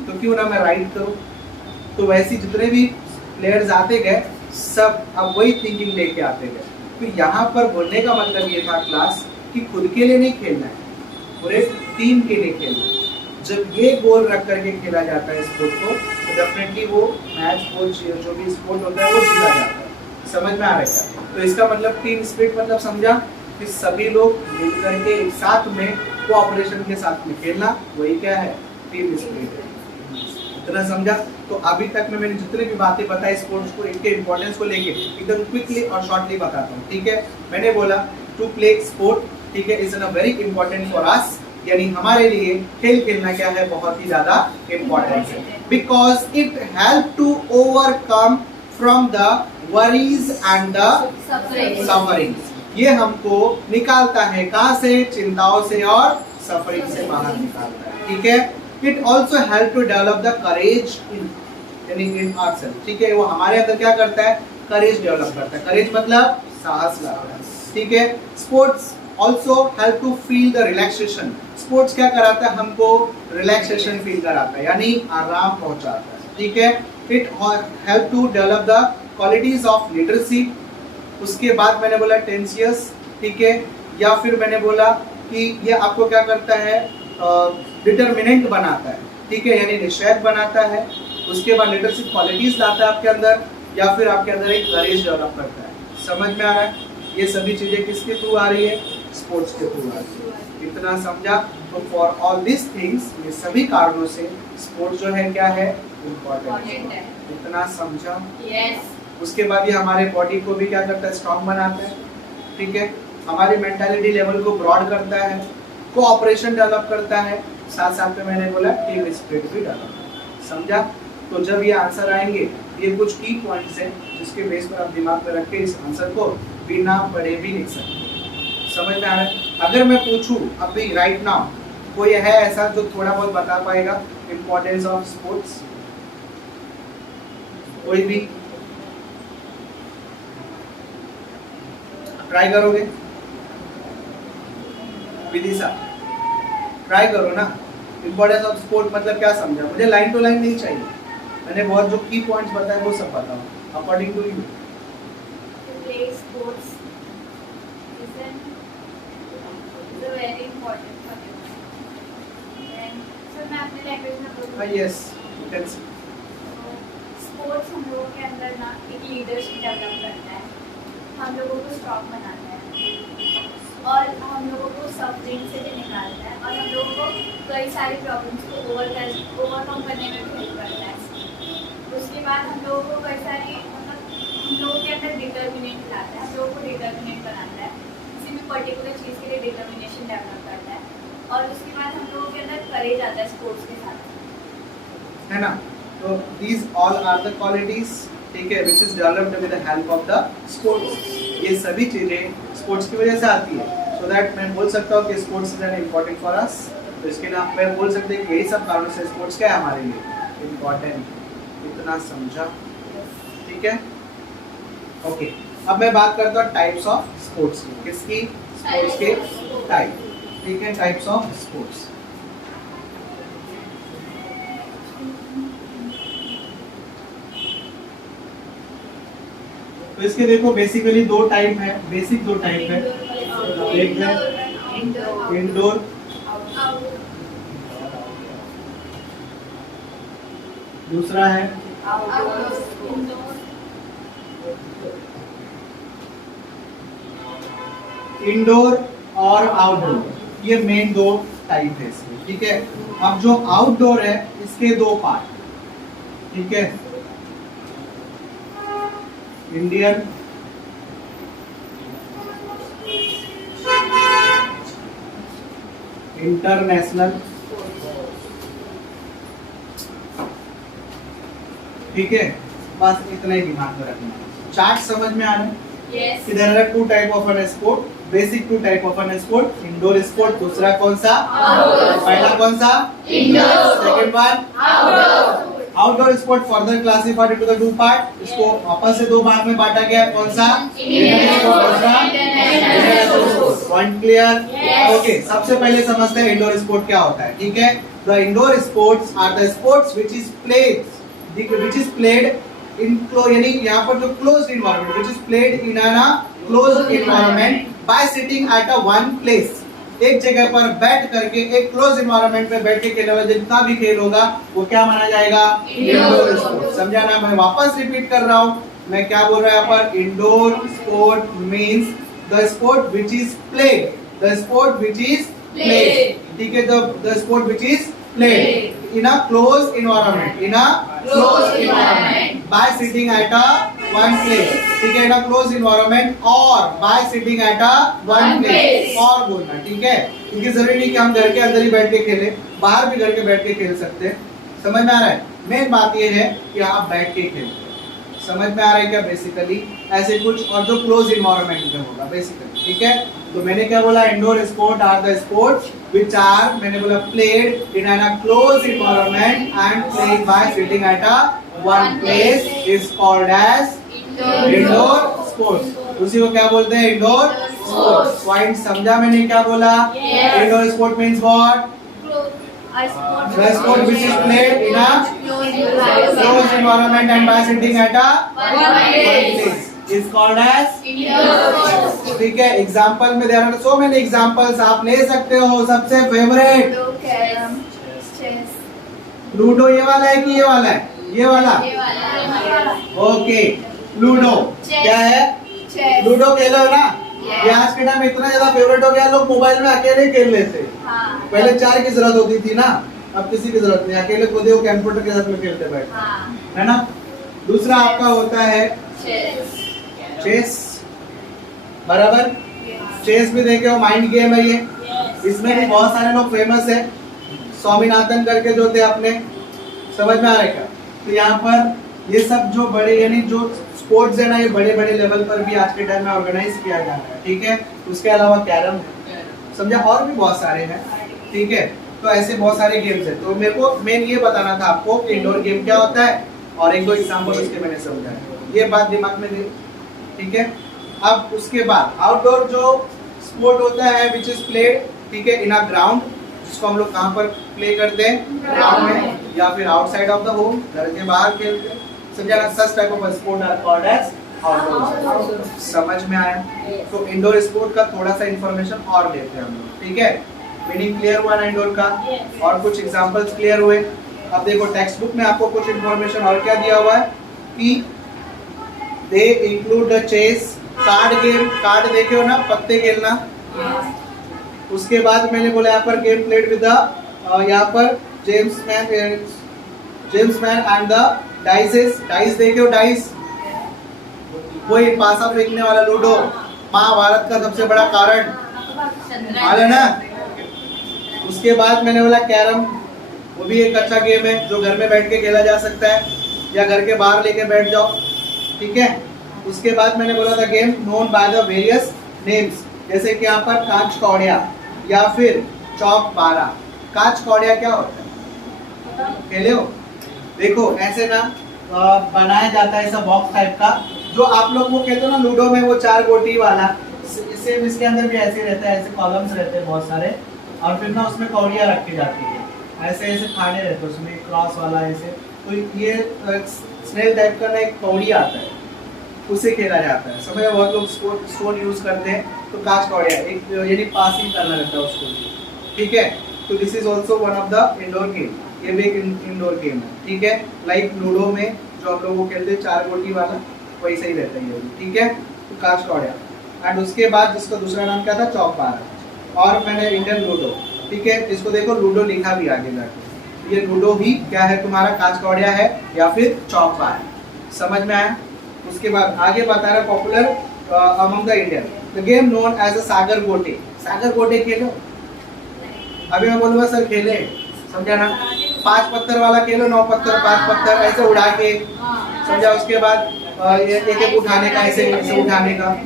तो क्यों ना मैं राइड करूँ। तो वैसे जितने भी प्लेयर्स आते गए सब अब वही थिंकिंग लेके आते गए। तो यहाँ पर बोलने का मतलब ये था क्लास कि खुद के लिए नहीं खेलना है, पूरे टीम के लिए खेलना है। जब ये गोल रख करके खेला जाता है स्पोर्ट को, तो डेफिनेटली वो मैच जो भी स्पोर्ट होता है वो जीता जाता है। समझ में आ रहा है? तो इसका मतलब टीम स्पिरिट मतलब समझा कि सभी लोग मिलकर के एक साथ में कोऑपरेशन के साथ में खेलना, वही क्या है, टीम स्पिरिट है। इतना समझा? तो अभी तक में मैंने जितने भी बातें बताई स्पोर्ट्स को, इनके इंपॉर्टेंस को लेके एकदम क्विकली और शॉर्टली बताता हूँ, ठीक है। मैंने बोला टू प्ले स्पोर्ट, ठीक है, is very important for us, यानी हमारे लिए खेल खेलना क्या है, बहुत ही ज्यादा इम्पोर्टेंट है, because it help to overcome from the worries and the sufferings. ये हमको निकालता है कहाँ से, चिंताओं से और सफरिंग से बाहर निकालता है, ठीक है। It also help to develop the courage in ourselves, ठीक है। वो हमारे अंदर क्या करता है, करेज डेवलप करता है। करेज मतलब साहस लाता है, ठीक है। Sports also help to feel the relaxation. Sports क्या कराता है, हमको रिलैक्सेशन फील कराता है, यानी आराम पहुंचाता है, ठीक है। It help to develop the qualities of leadership. उसके बाद मैंने बोला टेंसियस, ठीक है, या फिर मैंने बोला कि ये आपको क्या करता है, डिटर्मिनेंट बनाता है, ठीक है, यानी निश्चय बनाता है। उसके बाद लीडरशिप क्वालिटीज लाता है आपके अंदर, या फिर आपके अंदर एक करेज डेवलप करता है। समझ में आ रहा है? ये सभी चीजें किसके थ्रू आ रही है, स्पोर्ट्स के थ्रू आ रही है। इतना समझा? तो फॉर ऑल दिस थिंग्स, ये सभी कारणों से स्पोर्ट्स जो है क्या है, इम्पोर्टेंट है। इतना समझा? यस। उसके बाद ये हमारे बॉडी को भी क्या करता है, स्ट्रॉन्ग बनाता है, ठीक है। हमारी मेंटालिटी लेवल को ब्रॉड करता है, कोऑपरेशन डेवलप करता है, साथ साथ में मैंने बोला टीम स्पिरिट भी डेवलप। समझा? तो जब ये आंसर आएंगे, ये कुछ की पॉइंट्स हैं जिसके बेस पर आप दिमाग में रख के इस आंसर को बिना पढ़े भी लिख सकते हैं। समझ में आ रहा है? अगर मैं पूछूं अभी राइट नाउ, कोई है ऐसा जो थोड़ा बहुत बता पाएगा इम्पोर्टेंस ऑफ स्पोर्ट्स? कोई भी ट्राई करोगे? विदिशा ट्राई करो ना। इम्पोर्टेंस ऑफ स्पोर्ट मतलब क्या समझा? मुझे लाइन टू लाइन नहीं चाहिए, मैंने बहुत जो की पॉइंट्स बताए वो सब बताओ according to you. Play sports is very important for you. And sir, मैं अपने लैंग्वेज में बोलूँ। Yes, you can say. Sports हम लोगों के अंदर ना एक लीडरशिप डेवलप करता है, हम लोगों को स्ट्रॉन्ग बनाता है और हम लोगों को सफरिंग से भी निकालता है और हम लोगों को कई सारी प्रॉब्लम्स को ओवरकम करने में भी हेल्प करता है। उसके बाद हम लोगों को कई सारी मतलब हम लोगों के अंदर डिटर्मिनेट लाता है, हम लोगों को डिटर्मिनेट बनाता है, किसी भी पर्टिकुलर चीज़ के लिए डिटर्मिनेशन डेवलप करता है और उसके बाद हम लोगों के अंदर करेज आता है स्पोर्ट्स के साथ, है ना। तो these all are the qualities, ठीक है, which is developed with the help of the sports। ये सभी चीजें स्पोर्ट्स की वजह से आती है। So that मैं बोल सकता हूँ कि sports is important for us. तो इसके लिए मैं बोल सकते हैं कि यही सब कारणों से स्पोर्ट्स क्या है हमारे लिए इम्पोर्टेंट। इतना समझा, ठीक है, ओके। अब मैं बात करता हूँ टाइप्स ऑफ स्पोर्ट्स की। किसकी? स्पोर्ट्स के टाइप, ठीक है, टाइप्स ऑफ स्पोर्ट्स। तो इसके देखो बेसिकली दो टाइप है, बेसिक दो टाइप है। एक है इंडोर, दूसरा है इंडोर और आउटडोर। ये मेन दो टाइप है इसमें, ठीक है। अब जो आउटडोर है इसके दो पार्ट, ठीक है, इंडियन इंटरनेशनल, ठीक है, बस इतना ही दिमाग में रखना। चार्ट समझ में आ रहा है? Yes. There are two type of an sport, basic two type of an sport, indoor sport. दूसरा कौन सा? पहला कौन सा? Indoor. Second one outdoor sport further classified into the two part. इसको वापस से दो भाग में बांटा गया है। कौन सा? Point clear? ओके, सबसे पहले समझते हैं इंडोर स्पोर्ट क्या होता है, ठीक है। The indoor sports are the sports which is played in यानी यहाँ पर जो closed environment, which is played in a closed environment by sitting at a one place. एक जगह पर बैठ करके एक क्लोज इन्वायरमेंट में बैठ के खेलने वाला जितना भी खेल होगा वो क्या माना जाएगा? Indoor sport. समझा ना? मैं वापस रिपीट कर रहा हूँ, मैं क्या बोल रहा हूँ यहाँ पर? Indoor sport means the sport which is played, the sport which is played, ठीक है, the sport which is played in a close environment, in a close environment by sitting at a one place, ठीक है, in a close environment और bye sitting at a one place. और बोलना, ठीक है, क्योंकि जरूरी नहीं कि हम घर के अंदर ही बैठ के खेलें, बाहर भी घर के बैठ के खेल सकते हैं। समझ में आ रहा है? मेन बात ये है कि आप बैठ के खेलें। समझ में आ रहा है क्या? बेसिकली ऐसे कुछ, और जो क्लोज इन्वायरमेंट में होगा बेसिकली, ठीक है। तो मैंने क्या बोला? Indoor sport are the sports which are, मैंने बोला, played in a close environment and played by sitting at a one place is called as indoor sports. उसी को क्या बोलते हैं? Indoor sports. पॉइंट समझा मैंने क्या बोला? Indoor sport means what? The sport which is played in a closed environment and by sitting at a one place is called as indoor। ठीक है, एग्जाम्पल में there are so many examples आप ले सकते हो। सबसे फेवरेट लूडो, ये वाला है कि ये वाला है? ये वाला। ओके, लूडो क्या है? लूडो खेलो ना। ये आज के टाइम में इतना ज्यादा फेवरेट हो गया, लोग मोबाइल में अकेले खेल लेते। पहले चार की जरूरत होती थी ना, अब किसी की जरूरत नहीं, अकेले खुद ही कंप्यूटर के साथ में खेलते बैठे, है ना। दूसरा आपका होता है चेस, बराबर। चेस भी देखे हो, माइंड गेम है ये। इसमें भी बहुत सारे लोग फेमस है, स्वामीनाथन करके जो थे अपने। समझ में आ रहा है क्या? तो यहाँ पर ये सब जो बड़े यानी जो स्पोर्ट्स है ना, ये बड़े बड़े लेवल पर भी आज के टाइम में ऑर्गेनाइज किया जा रहा है, ठीक है। उसके अलावा कैरम है, समझा, और भी बहुत सारे हैं, ठीक है। तो ऐसे बहुत सारे गेम्स हैं। तो मेरे को मेन ये बताना था आपको कि इंडोर गेम क्या होता है, और एक दो एग्जांपल उसके मैंने समझाया, ये बात दिमाग में दे, ठीक है। अब उसके बाद आउटडोर जो स्पोर्ट होता है विच इज प्लेड, ठीक है, इन अ ग्राउंड, जिसको हम लोग कहाँ पर प्ले करते हैं? ग्राउंड में, या फिर आउटसाइड ऑफ द होम, घर के बाहर खेलते हैं। समझा ना? Such type of sport are called as outdoor. समझ में आया? तो इंडोर स्पोर्ट का थोड़ा सा इंफॉर्मेशन और लेते हैं हम लोग, ठीक है। मीनिंग क्लियर हुआ ना इंडोर का? और कुछ एग्जांपल्स क्लियर हुए। अब देखो टेक्स्ट बुक में आपको कुछ इंफॉर्मेशन और क्या दिया हुआ है कि they include the chess, card game, card देखे हो ना, पत्ते खेलना। उसके बाद मैंने बोला यहाँ पर गेम प्लेड विद यहाँ पर James man and the dices, dice देखे हो, डाइस वही पासा फेंकने वाला लूडो, महाभारत का सबसे बड़ा कारण मालूम ना। उसके बाद मैंने बोला कैरम, वो भी एक अच्छा गेम है जो घर में बैठ के खेला जा सकता है या घर के बाहर लेके बैठ जाओ, ठीक है। उसके बाद मैंने बोला था game known by the various names, जैसे कि यहाँ पर कांच कौड़िया या फिर चौक बारा। कांच कौड़िया क्या होता है, खेले हो? देखो ऐसे ना बनाया जाता है ऐसा बॉक्स टाइप का, जो आप लोग वो कहते हो ना लूडो में वो 4 गोटी वाला, सेम इसके अंदर भी ऐसे रहता है, ऐसे कॉलम्स रहते हैं बहुत सारे, और फिर ना उसमें कौड़ियाँ रखी जाती है, ऐसे ऐसे खाने रहते हैं उसमें क्रॉस वाला ऐसे। तो ये स्नेल टाइप का ना एक कौड़ी आता है, उसे खेला जाता है, समझ। बहुत लोग स्टोन यूज करते हैं, तो कांच कौड़िया एक यानी पासिंग करना रहता है उसको, ठीक है। तो this is also one of the indoor game, ये भी एक इंडोर गेम है, ठीक है। लाइक लूडो में जो हम लोग वो खेलते हैं 4 गोटी वाला, वैसे ही रहता है ये, ठीक है। तो कांच कौड़िया एंड उसके बाद जिसका दूसरा नाम क्या था, चौक बारा, और मैंने इंडियन लूडो, ठीक है। इसको देखो लूडो लिखा भी आगे जाके, ये लूडो भी क्या है तुम्हारा, कांच कौड़िया है या फिर चौक बारा, समझ में आया। उसके बाद आगे बता रहा popular among the Indian the game known as a Sagar Gote. Sagar गोटे खेलो, अभी मैं बोलूँगा सर खेले, समझा ना। 5 पत्थर वाला खेलो, 9 पत्थर 5 पत्थर ऐसे उड़ा के, समझा। उसके बाद एक एक उठाने का, ऐसे ऐसे उठाने का,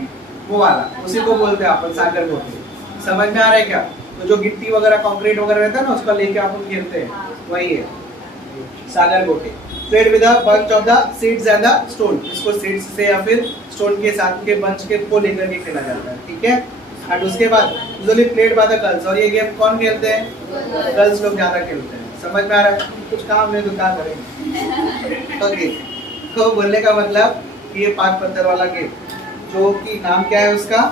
वो वाला, उसी को बोलते हैं अपन सागर गोटे, समझ में आ रहा है क्या। तो जो गिट्टी वगैरह कंक्रीट वगैरह रहता है ना, उसका लेके अपन खेलते हैं, वही है सागर गोटे। Played with a bunch of the seeds and the stone, इसको सीड्स से या फिर स्टोन के साथ के बंच के को लेकर के खेला जाता है, ठीक है। एंड उसके बाद usually played by the girls, और ये गेम कौन खेलते हैं, गर्ल्स लोग ज्यादा खेलते हैं, समझ में आ रहा है। कुछ काम नहीं तो क्या करेंगे, ओके। तो बोलने का मतलब कि ये 5 पत्थर वाला गेम जो कि नाम क्या है उसका,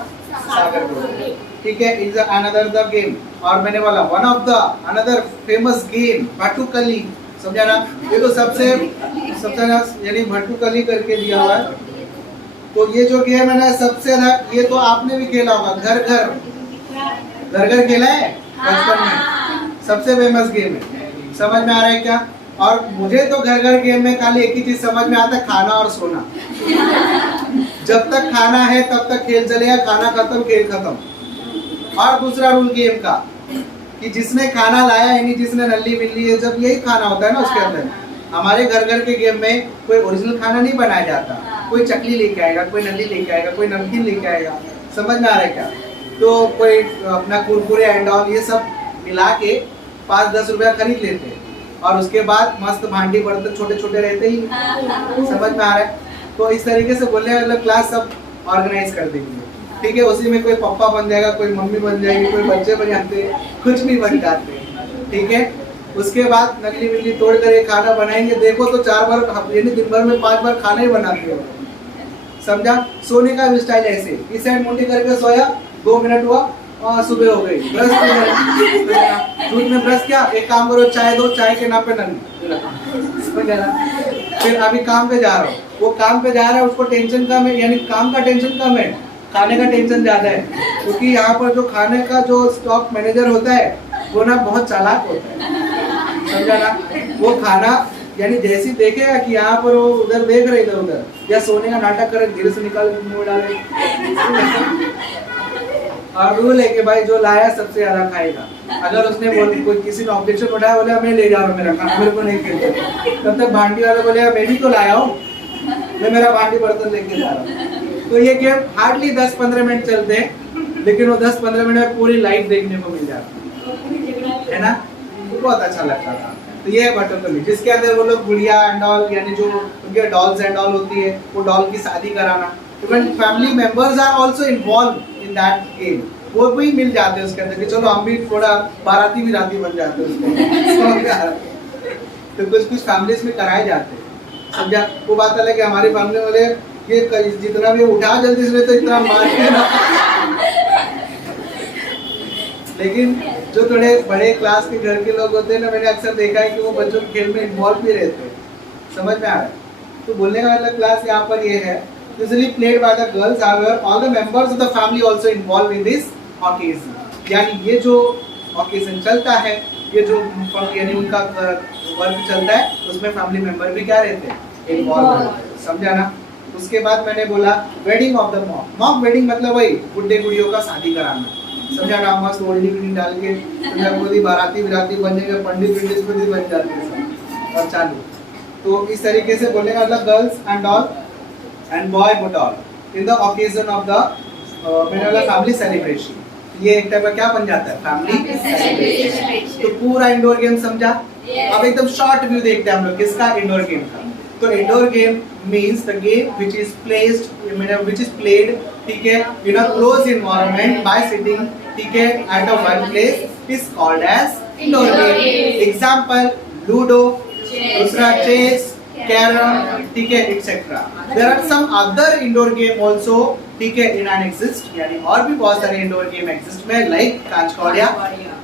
सागर गोटे, ठीक है। इज अनदर द गेम, और मैंने बोला one of the another famous game Bhattukali, समझा ना। ये तो सबसे यानी भट्टुकली करके दिया हुआ है। तो ये जो गेम है ना सबसे ज्यादा, ये तो आपने भी खेला होगा, घर घर खेला है बचपन में, सबसे फेमस गेम है, समझ में आ रहा है क्या। और मुझे तो घर गेम में खाली एक ही चीज समझ में आता है, खाना और सोना। जब तक खाना है तब तक खेल चलेगा, खाना खत्म खेल खत्म। और दूसरा रूल गेम का कि जिसने खाना लाया यानी जिसने नल्ली बिल्ली है, जब यही खाना होता है ना उसके अंदर। हमारे घर के गेम में कोई ओरिजिनल खाना नहीं बनाया जाता, कोई चकली लेके आएगा, कोई नल्ली लेके आएगा, कोई नमकीन लेके आएगा, समझ में आ रहा है क्या। तो कोई अपना कुरकुरे एंड ऑल ये सब मिला के 5-10 रुपया खरीद लेते हैं, और उसके बाद मस्त भांडी बर्तन छोटे छोटे रहते ही, समझ में आ रहा है। तो इस तरीके से बोलने वाला क्लास सब ऑर्गेनाइज कर देंगे, ठीक है। उसी में कोई पापा बन जाएगा, कोई मम्मी बन जाएगी, कोई बच्चे बन जाते हैं, कुछ भी बन जाते हैं, ठीक है। उसके बाद नकली बिल्ली तोड़ कर ये खाना बनाएंगे, देखो तो 4 बार यानी दिन भर में 5 बार खाना ही बनाते हो, समझा। सोने का भी स्टाइल ऐसे, इस साइड मुंडी करके सोया, 2 मिनट हुआ और सुबह हो गई, ब्रश दूध में ब्रश क्या, एक काम करो चाय दो, चाय के नाम पे नली, फिर अभी काम पे जा रहा हूँ, वो काम पे जा रहा है, उसको टेंशन कम है, यानी काम का टेंशन कम है, खाने का टेंशन ज्यादा है। क्योंकि यहाँ पर जो खाने का जो स्टॉक मैनेजर होता है वो ना बहुत चालाक होता है, समझा ना। वो खाना यानी जैसे देखेगा कि यहाँ पर वो उधर देख रहे इधर उधर, या सोने का नाटक करे, धीरे से निकाल मुंह डाले। और रूल है कि भाई जो लाया सबसे ज्यादा खाएगा। अगर उसने कोई किसी ने ऑब्जेक्शन उठाया, बोले मैं ले जा रहा हूँ मेरा खाना, मेरे को नहीं खेलते, तब तक भांडी वाले बोले मैं भी तो लाया हूँ, मैं मेरा भांडी बर्तन लेके जा रहा हूँ। तो ये गेम हार्डली 10-15 मिनट चलते हैं, लेकिन वो 10-15 मिनट में पूरी लाइफ देखने को मिल जाती है ना, तो बहुत अच्छा लगता था। तो ये है भट्टुकली, जिसके अंदर वो लोग गुड़िया एंड ऑल, यानी जो उनके डॉल्स एंड ऑल होती है, वो डॉल की शादी कराना, even family members are also involve in that game, वो भी मिल जाते हैं उसके अंदर कि चलो हम भी थोड़ा बाराती भी राती बन जाते हैं उसको। तो कुछ फैमिलीज में कराए जाते हैं, समझा। वो बात अलग है, हमारी फैमिली वाले ये जितना भी उठा जल्दी से तो इतना मार के ना। लेकिन जो थोड़े बड़े क्लास के घर के लोग होते हैं ना, मैंने अक्सर देखा है कि वो बच्चों के खेल में इन्वॉल्व भी रहते हैं, समझ में आ रहा है। तो बोलने का मतलब क्लास यहाँ पर ये है usually played by the girls. However, all the members of the family also involved in this occasion. यानी ये जो occasion चलता है, ये जो यानी उनका वर्क चलता है, उसमें फैमिली मेंबर भी क्या रहते हैं, इन्वॉल्व रहते हैं, समझा ना। उसके बाद मैंने बोला wedding of the mock. Mock wedding मतलब वही बुड्ढे गुड़ियों का शादी कराना, समझा ना। मस्त ओल्डी गुड़ी डाल के पूरी बाराती बिराती बन जाएंगे, पंडित विंडित बन जाते हैं सब और चालू। तो इस तरीके से बोलने का मतलब girls and all and boy boot all in the occasion of the मैंने बोला फैमिली सेलिब्रेशन। ये एक टाइप का क्या बन जाता है, फैमिली सेलिब्रेशन। तो पूरा इंडोर गेम समझा। अब एकदम शॉर्ट व्यू देखते हैं हम लोग किसका, इंडोर गेम का। तो indoor game means the game which is played, ठीक है, in a close environment by sitting, ठीक है, at a one place is called as indoor game. Example ludo, दूसरा चेस, कैरम, ठीक है, etcetera. There are some other indoor game also, ठीक है, in an exist, यानी और भी बहुत सारे इंडोर गेम एग्जिस्ट में, लाइक कांचकौड़िया,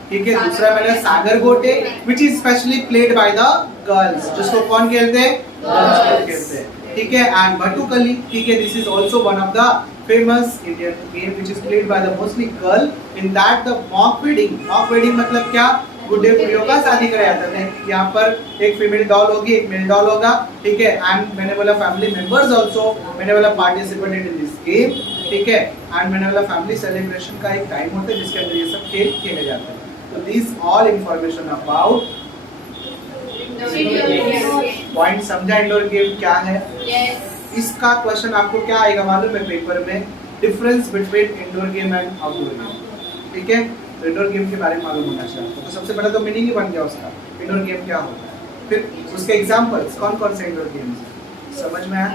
ठीक है। दूसरा मैंने सागर गोटे which is specially played by the girls, जिसको कौन खेलते हैं, गर्ल्स खेलते हैं, ठीक है। एंड भट्टुकली, ठीक है, this is also one of the famous Indian game which is played by the mostly girl. In that the mock wedding, mock wedding मतलब क्या, बुड्ढे बुढ़ियों का शादी कराया जाता है। यहाँ पर एक फीमेल डॉल होगी, एक मेल डॉल होगा, ठीक है। एंड मैंने बोला फैमिली मेंबर्स आल्सो, मैंने बोला पार्टिसिपेटेड इन दिस गेम, ठीक है। एंड मैंने बोला फैमिली सेलिब्रेशन का एक टाइम होता है जिसके अंदर ये सब खेल खेले जाते हैं। तो this all information about point समझा इंडोर गेम क्या है। इसका क्वेश्चन आपको क्या आएगा मालूम है पेपर में, difference between indoor game and outdoor game, ठीक है। तो इंडोर गेम के बारे में मालूम होना चाहिए आपको। तो सबसे पहले तो मीनिंग ही बन गया उसका, इंडोर गेम क्या होता है। फिर उसके एग्जांपल्स कौन कौन से इंडोर गेम्स समझ में आया,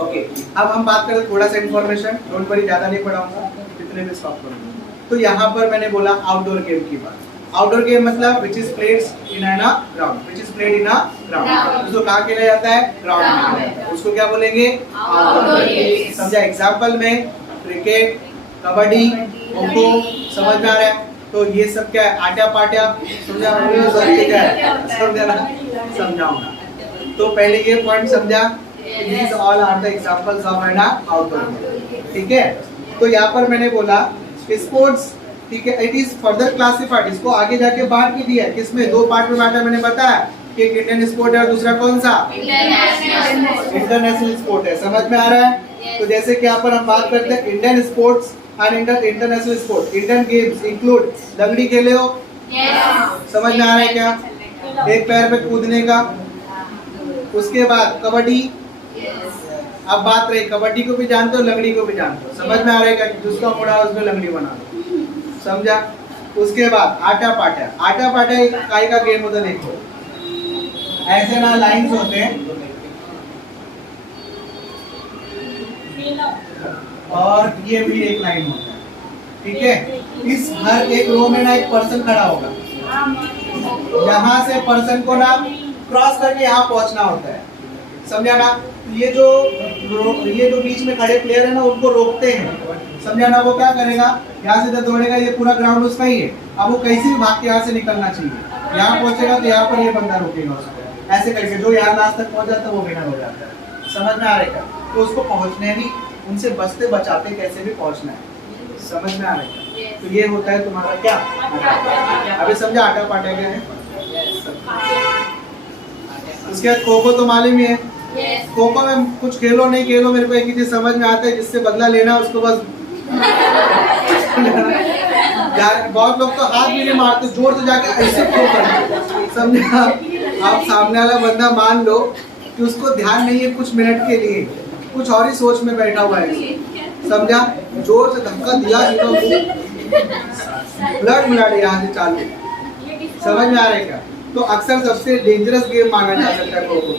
ओके। अब हम बात करें थोड़ा सा इंफॉर्मेशन, डोंट वरी ज्यादा नहीं पढ़ाऊंगा, इतने में स्टॉप करूंगा। तो यहाँ पर मैंने बोला आउटडोर गेम की बात। आउटडोर गेम मतलब which is played in a ground, which is played in a ground, उसको कहाँ खेला जाता है, ग्राउंड में खेला जाता है, उसको क्या बोलेंगे, आउटडोर गेम, समझा। एग्जांपल में क्रिकेट, कबड्डी, खो-खो, समझ में आ रहा है। तो ये सब क्या है, आटा पाटा, समझा, क्या है, समझाऊंगा। तो पहले ये पॉइंट समझा, these all are the examples of an outdoor game, ठीक है। तो यहाँ पर मैंने बोला स्पोर्ट्स, ठीक है, इट इज फर्दर क्लासिफाइड, इसको आगे जाके बांट के दिया है, किसमें, दो पार्ट में बांटा, मैंने बताया कि एक इंडियन स्पोर्ट है और दूसरा कौन सा, इंटरनेशनल स्पोर्ट है, समझ में आ रहा है। तो जैसे कि यहाँ पर हम बात करते हैं Indian sports and international sport. Indian games include लंगड़ी खेले हो, समझ में आ रहा है क्या, एक पैर पे कूदने का। उसके बाद कबड्डी, अब बात रही कबड्डी को भी जानते हो, लंगड़ी को भी जानते हो, समझ में आ रहा है क्या, जिसका मुड़ा उसमें लंगड़ी बना दो, समझा। उसके बाद आटा पाटा, आटा पाटा एक काय का गेम होता है, देखो ऐसे ना लाइंस होते हैं और ये भी एक लाइन होता है, ठीक है। इस हर एक रो में ना एक पर्सन खड़ा होगा, यहाँ से पर्सन को ना क्रॉस करके यहाँ पहुंचना होता है, समझा ना। ये जो बीच में खड़े प्लेयर है ना, उनको रोकते हैं, समझा ना। वो क्या करेगा, यहाँ से दौड़ेगा, ये पूरा ग्राउंड उसका ही है, अब वो कैसे भी भाग के यहाँ से निकलना चाहिए, यहाँ पहुंचेगा तो यहाँ पर ये बंदा रोकेगा उसको, ऐसे करके जो यहाँ लास्ट तक पहुंच जाता है वो विनर हो जाता है, समझ में आ रहा है। तो उसको पहुंचने भी, उनसे बचते बचाते कैसे भी पहुंचना है, समझ में आ रहा है। तो ये होता है तुम्हारा क्या, अभी समझा आटा पाटा क्या है। उसके बाद खो खो तो मालूम ही है, खो खो में कुछ खेलो नहीं खेलो, मेरे को एक ही चीज समझ में आता है, जिससे बदला लेना उसको बस यार बहुत लोग तो हाथ भी नहीं मारते, जोर से जाके ऐसे खो करते, समझा। आप सामने वाला बंदा मान लो कि उसको ध्यान नहीं है कुछ मिनट के लिए, कुछ और ही सोच में बैठा हुआ है, समझा, जोर से धक्का दिया, ब्लड मिला यहाँ से चालू, समझ में आ रहा है क्या। तो अक्सर सबसे डेंजरस गेम माना जा सकता है खो खो,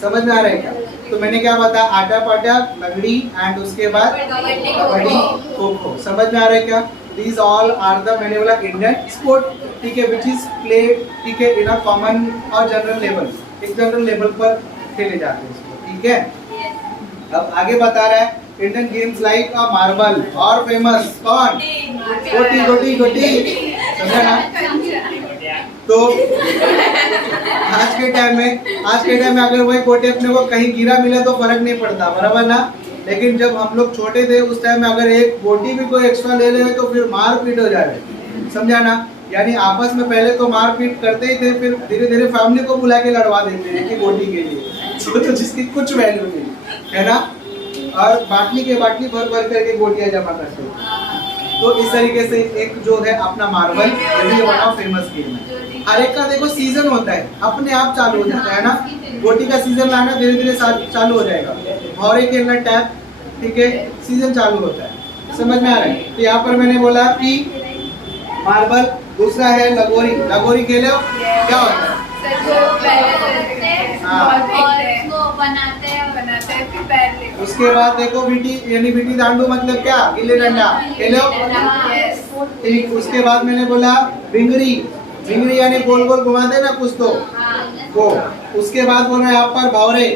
समझ में आ रहा है क्या। तो मैंने क्या बताया, आटा पाटा, लंगड़ी एंड उसके बाद कबड्डी, खो खो, समझ में आ रहा है क्या। These all are the, मैंने बोला इंडियन स्पोर्ट, ठीक है, which is played, ठीक है, इन अ कॉमन और जनरल लेवल, एक जनरल लेवल पर खेले जाते हैं इसको, ठीक है। अब आगे बता रहा है इंडियन गेम्स लाइक अ मार्बल और फेमस कौन, गोटी गोटी गोटी, समझा ना। तो आज के टाइम में अगर वही गोटी अपने को कहीं गिरा मिला तो फर्क नहीं पड़ता, बराबर ना। लेकिन जब हम लोग छोटे थे उस टाइम में अगर एक गोटी भी कोई एक्स्ट्रा ले ले तो फिर मार पीट हो जाए, समझा ना। यानी आपस में पहले तो मार पीट करते ही थे, फिर धीरे धीरे फैमिली को बुला के लड़वा देते थे कि गोटी के लिए, तो जिसकी कुछ वैल्यू नहीं है ना, और बाटली के बाटली भर भर करके गोटियां जमा करते थे। तो इस तरीके से एक जो है अपना मार्बल, ये भी वन ऑफ फेमस गेम है। हर एक का देखो सीजन होता है, अपने आप चालू हो जाता है ना। गोटी का सीजन लाना धीरे धीरे चालू हो जाएगा, भौरे खेलना टैप, ठीक है, सीजन चालू होता है, समझ में आ रहा है। तो यहाँ पर मैंने बोला कि मार्बल, दूसरा है लगोरी। लगोरी खेले हो, क्या होता है? उसके बाद देखो बीटी, यानी बीटी दांडू मतलब क्या, गिल्ली डंडा खेले हो, ठीक। उसके बाद मैंने बोला बिंगरी। बिंगरी यानी गोल गोल घुमाते ना कुछ तो वो। उसके बाद बोला यहाँ पर भावरे,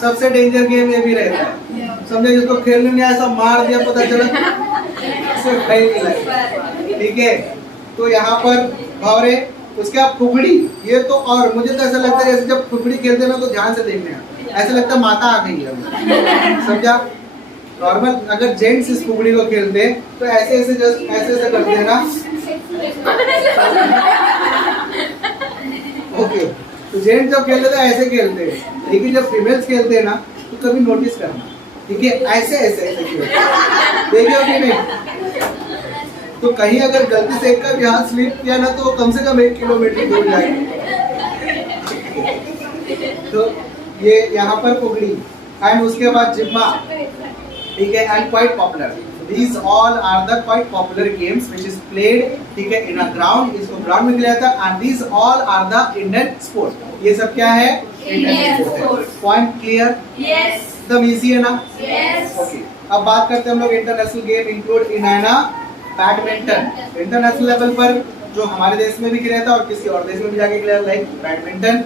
सबसे डेंजर गेम ये भी रहता है, समझे, जिसको खेलने नहीं आया सब मार दिया, पता चला ठीक है। तो यहाँ पर भावरे, उसके बाद फुगड़ी। ये तो और मुझे तो ऐसा लगता है जैसे जब फुगड़ी खेलते ना तो ध्यान से देखने ऐसा लगता है माता आ गई है, समझा। नॉर्मल अगर जेंट्स इस फुगड़ी को खेलते तो ऐसे ऐसे जस्ट ऐसे ऐसे करते हैं ना, ओके। तो जेंट्स जब खेलते थे ऐसे खेलते हैं, लेकिन जब फीमेल्स खेलते हैं ना तो कभी नोटिस करना, ठीक है, ऐसे ऐसे ऐसे देखिए कि नहीं। तो कहीं अगर गलती से एक का भी हाथ स्लिप किया ना तो कम से कम 1 किलोमीटर दूर जाएगी। तो ये यहाँ पर फुगड़ी, एंड उसके बाद जिम्मा, ठीक है, and quite popular. These all are the quite popular games which is played, ठीक है, in a ground, इसको ग्राउंड में खेला जाता है, and these all are the Indian sport। ये सब क्या है? Indian sport। Point clear? Yes। एकदम easy है ना? Yes। Okay। अब बात करते हैं हम लोग इंटरनेशनल गेम इंक्लूड इन है ना, बैडमिंटन। इंटरनेशनल लेवल पर जो हमारे देश में भी खेला जाता है और किसी और देश में भी जाके खेला जाता है, लाइक बैडमिंटन,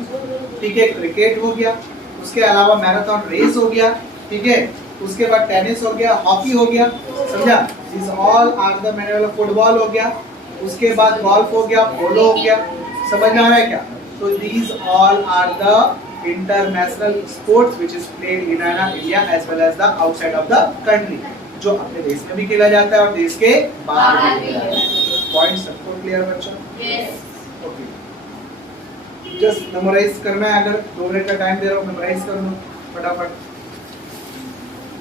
ठीक है, क्रिकेट हो गया, उसके अलावा मैराथन रेस हो गया, ठीक है, उसके बाद टेनिस हो गया, हॉकी हो गया, समझा। दिस ऑल आर द मैंने वाला फुटबॉल हो गया, उसके बाद गोल्फ हो गया, पोलो हो गया, समझ में आ रहा है क्या। तो these all are the international sports which is played in India as well as the outside of the country, जो अपने देश में भी खेला जाता है और देश के बाहर भी। पॉइंट सबको क्लियर बच्चों? यस। ओके, जस्ट मेमोराइज करना है। अगर 2 मिनट का टाइम दे रहा हूँ, मेमोराइज कर लो फटाफट।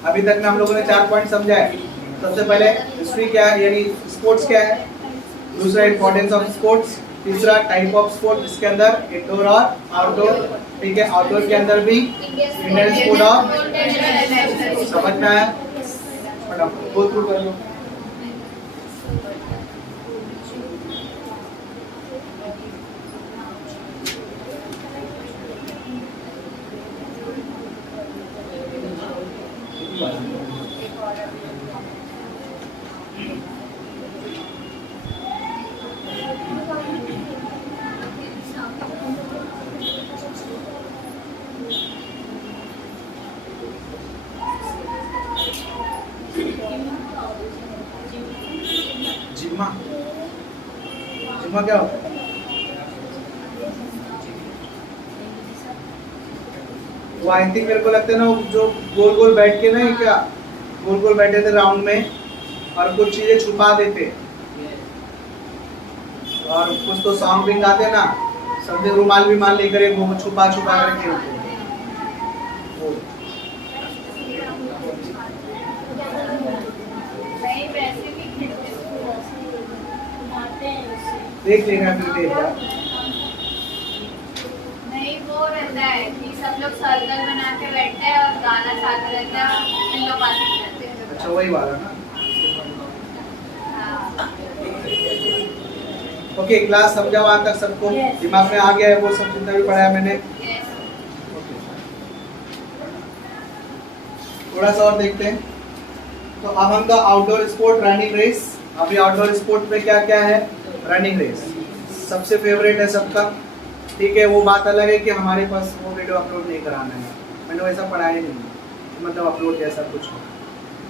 अभी तक में हम लोगों ने 4 पॉइंट समझा है। सबसे पहले हिस्ट्री क्या है, यानी स्पोर्ट्स क्या है, दूसरा इंपॉर्टेंस ऑफ स्पोर्ट्स, तीसरा टाइप ऑफ स्पोर्ट जिसके अंदर इंडोर और आउटडोर, ठीक है, आउटडोर के अंदर भी इंडियन स्पोर्ट और, समझ में आया, फटाफट गो थ्रू कर लो। जिम्मा, जिम्मा क्या होता है? वो आई थिंक मेरे को लगता है ना, जो गोल गोल बैठ के ना, क्या गोल गोल बैठे थे राउंड में और कुछ चीजें छुपा देते और कुछ तो सॉन्ग भी गाते ना, समझे, रुमाल भी मान लेकर वो छुपा छुपा कर खेलते। देख लेना फिर देखा नहीं, वो रहता है कि सब लोग सर्कल बना के बैठते हैं और गाना चालू रहता है और पिल्लो पासिंग करते हैं। अच्छा, वही वाला ना। ओके, क्लास समझा वहाँ तक सबको? दिमाग में आ गया है वो सब जितना भी पढ़ाया मैंने? थोड़ा सा और देखते हैं। तो अब हम आउटडोर स्पोर्ट रनिंग रेस। अभी आउटडोर स्पोर्ट में क्या क्या है? रनिंग रेस सबसे फेवरेट है सबका, ठीक है। वो बात अलग है कि हमारे पास वो वीडियो अपलोड नहीं कराना है, मैंने वैसा पढ़ाया नहीं, मतलब अपलोड जैसा कुछ हो,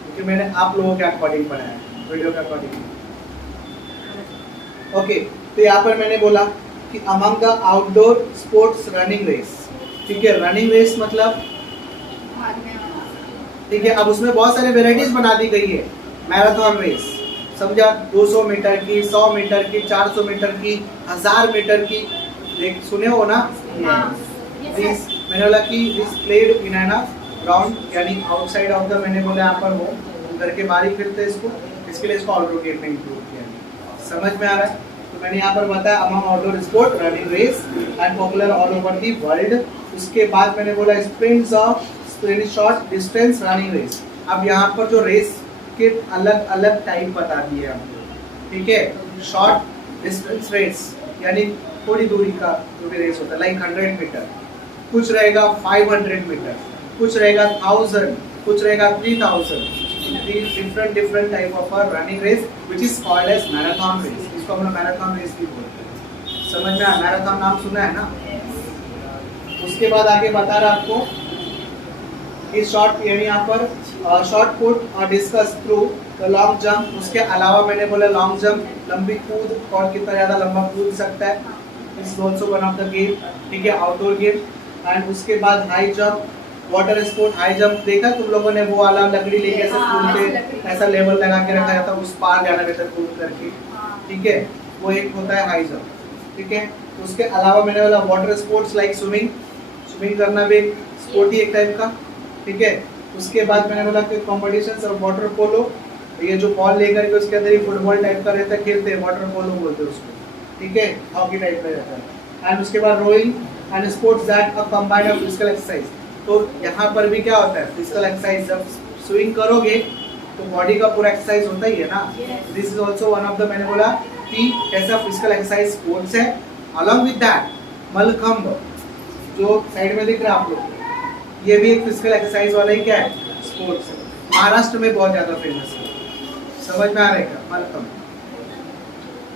क्योंकि मैंने आप लोगों के अकॉर्डिंग पढ़ाया है, वीडियो के अकॉर्डिंग। ओके, तो यहाँ पर मैंने बोला कि among the outdoor sports running race, ठीक है। रनिंग रेस मतलब ठीक है, अब उसमें बहुत सारे वेराइटीज बना दी गई है। मैराथन रेस समझा, 200 मीटर की, 100 मीटर की, 400 मीटर की, 1000 मीटर की, देख सुने हो ना। हाँ दिस मैंने बोला कि this played in an ground, यानी आउटसाइड ऑफ द, मैंने बोला यहाँ पर वो घर के बाहर ही खेलते हैं इसको, इसके लिए इसको आउटडोर गेम में इंक्लूड किया। समझ में आ रहा है? तो मैंने यहाँ पर बताया among outdoor sport running race and popular all over the world. उसके बाद मैंने बोला sprints of short distance running race. अब यहाँ पर जो रेस के अलग अलग टाइप बता दिए हमको, ठीक है। शॉर्ट डिस्टेंस रेस यानी थोड़ी दूरी का जो भी रेस होता है, लाइक 100 मीटर, कुछ रहेगा 500 मीटर, कुछ रहेगा 1000, कुछ रहेगा 3000। Different type of a running race which is called as marathon race. इसको हम लोग मैराथन रेस भी बोलते हैं। समझ में आया? मैराथन नाम सुना है ना। उसके बाद आगे बता रहा आपको कि शॉर्ट यानी यहाँ पर शॉर्ट पुट और डिस्कस थ्रू लॉन्ग जंप। उसके अलावा मैंने बोला लॉन्ग जंप, लंबी कूद, कौन कितना ज़्यादा लंबा कूद सकता है, this is also one of the game, ठीक है, आउटडोर गेम। एंड उसके बाद high jump, water sport. High jump देखा तुम लोगों ने, वो वाला लकड़ी लेके ऐसे कूदते, ऐसा लेवल लगा के रखा जाता है, उस पार जाना रहता है कूद करके, ठीक है, वो एक होता है हाई जंप, ठीक है। उसके अलावा मैंने बोला water sports like swimming, swimming करना भी एक स्पोर्ट ही एक टाइप का, ठीक है। उसके बाद मैंने बोला कि कॉम्पिटिशन और वाटर पोलो, ये जो बॉल लेकर के उसके अंदर ही फुटबॉल टाइप का रहता है, खेलते हैं, वाटर पोलो बोलते हैं उसको, ठीक है, हॉकी टाइप का रहता है। एंड उसके बाद rowing and sports that a combined of physical exercise. तो यहाँ पर भी क्या होता है, फिजिकल एक्सरसाइज। जब स्विमिंग करोगे तो बॉडी का पूरा एक्सरसाइज होता ही है ना। This is also one of the, मैंने बोला कि कैसा फिजिकल एक्सरसाइज स्पोर्ट्स है। अलॉन्ग विद दैट मलखंब जो साइड में दिख रहा है आप लोग, ये भी एक फिजिकल एक्सरसाइज वाला ही क्या है, स्पोर्ट्स है। महाराष्ट्र में बहुत ज्यादा फेमस है। समझ में आ रहा है क्या, मलखंब।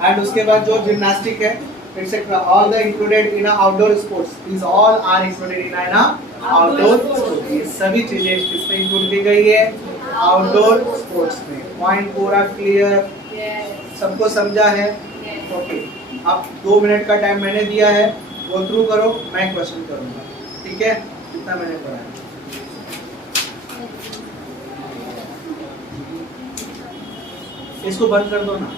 एंड उसके बाद जो जिम्नास्टिक है, etcetera, all the included in outdoor sports, these all are included in outdoor sports. ये सभी चीजें किसमें इंक्लूड की गई है, आउटडोर स्पोर्ट्स में। पॉइंट पूरा क्लियर, सबको समझा है? ओके, अब 2 मिनट का टाइम मैंने दिया है, गो थ्रू करो, मैं क्वेश्चन करूंगा, ठीक है, जितना मैंने पढ़ा है। इसको बंद कर दो ना।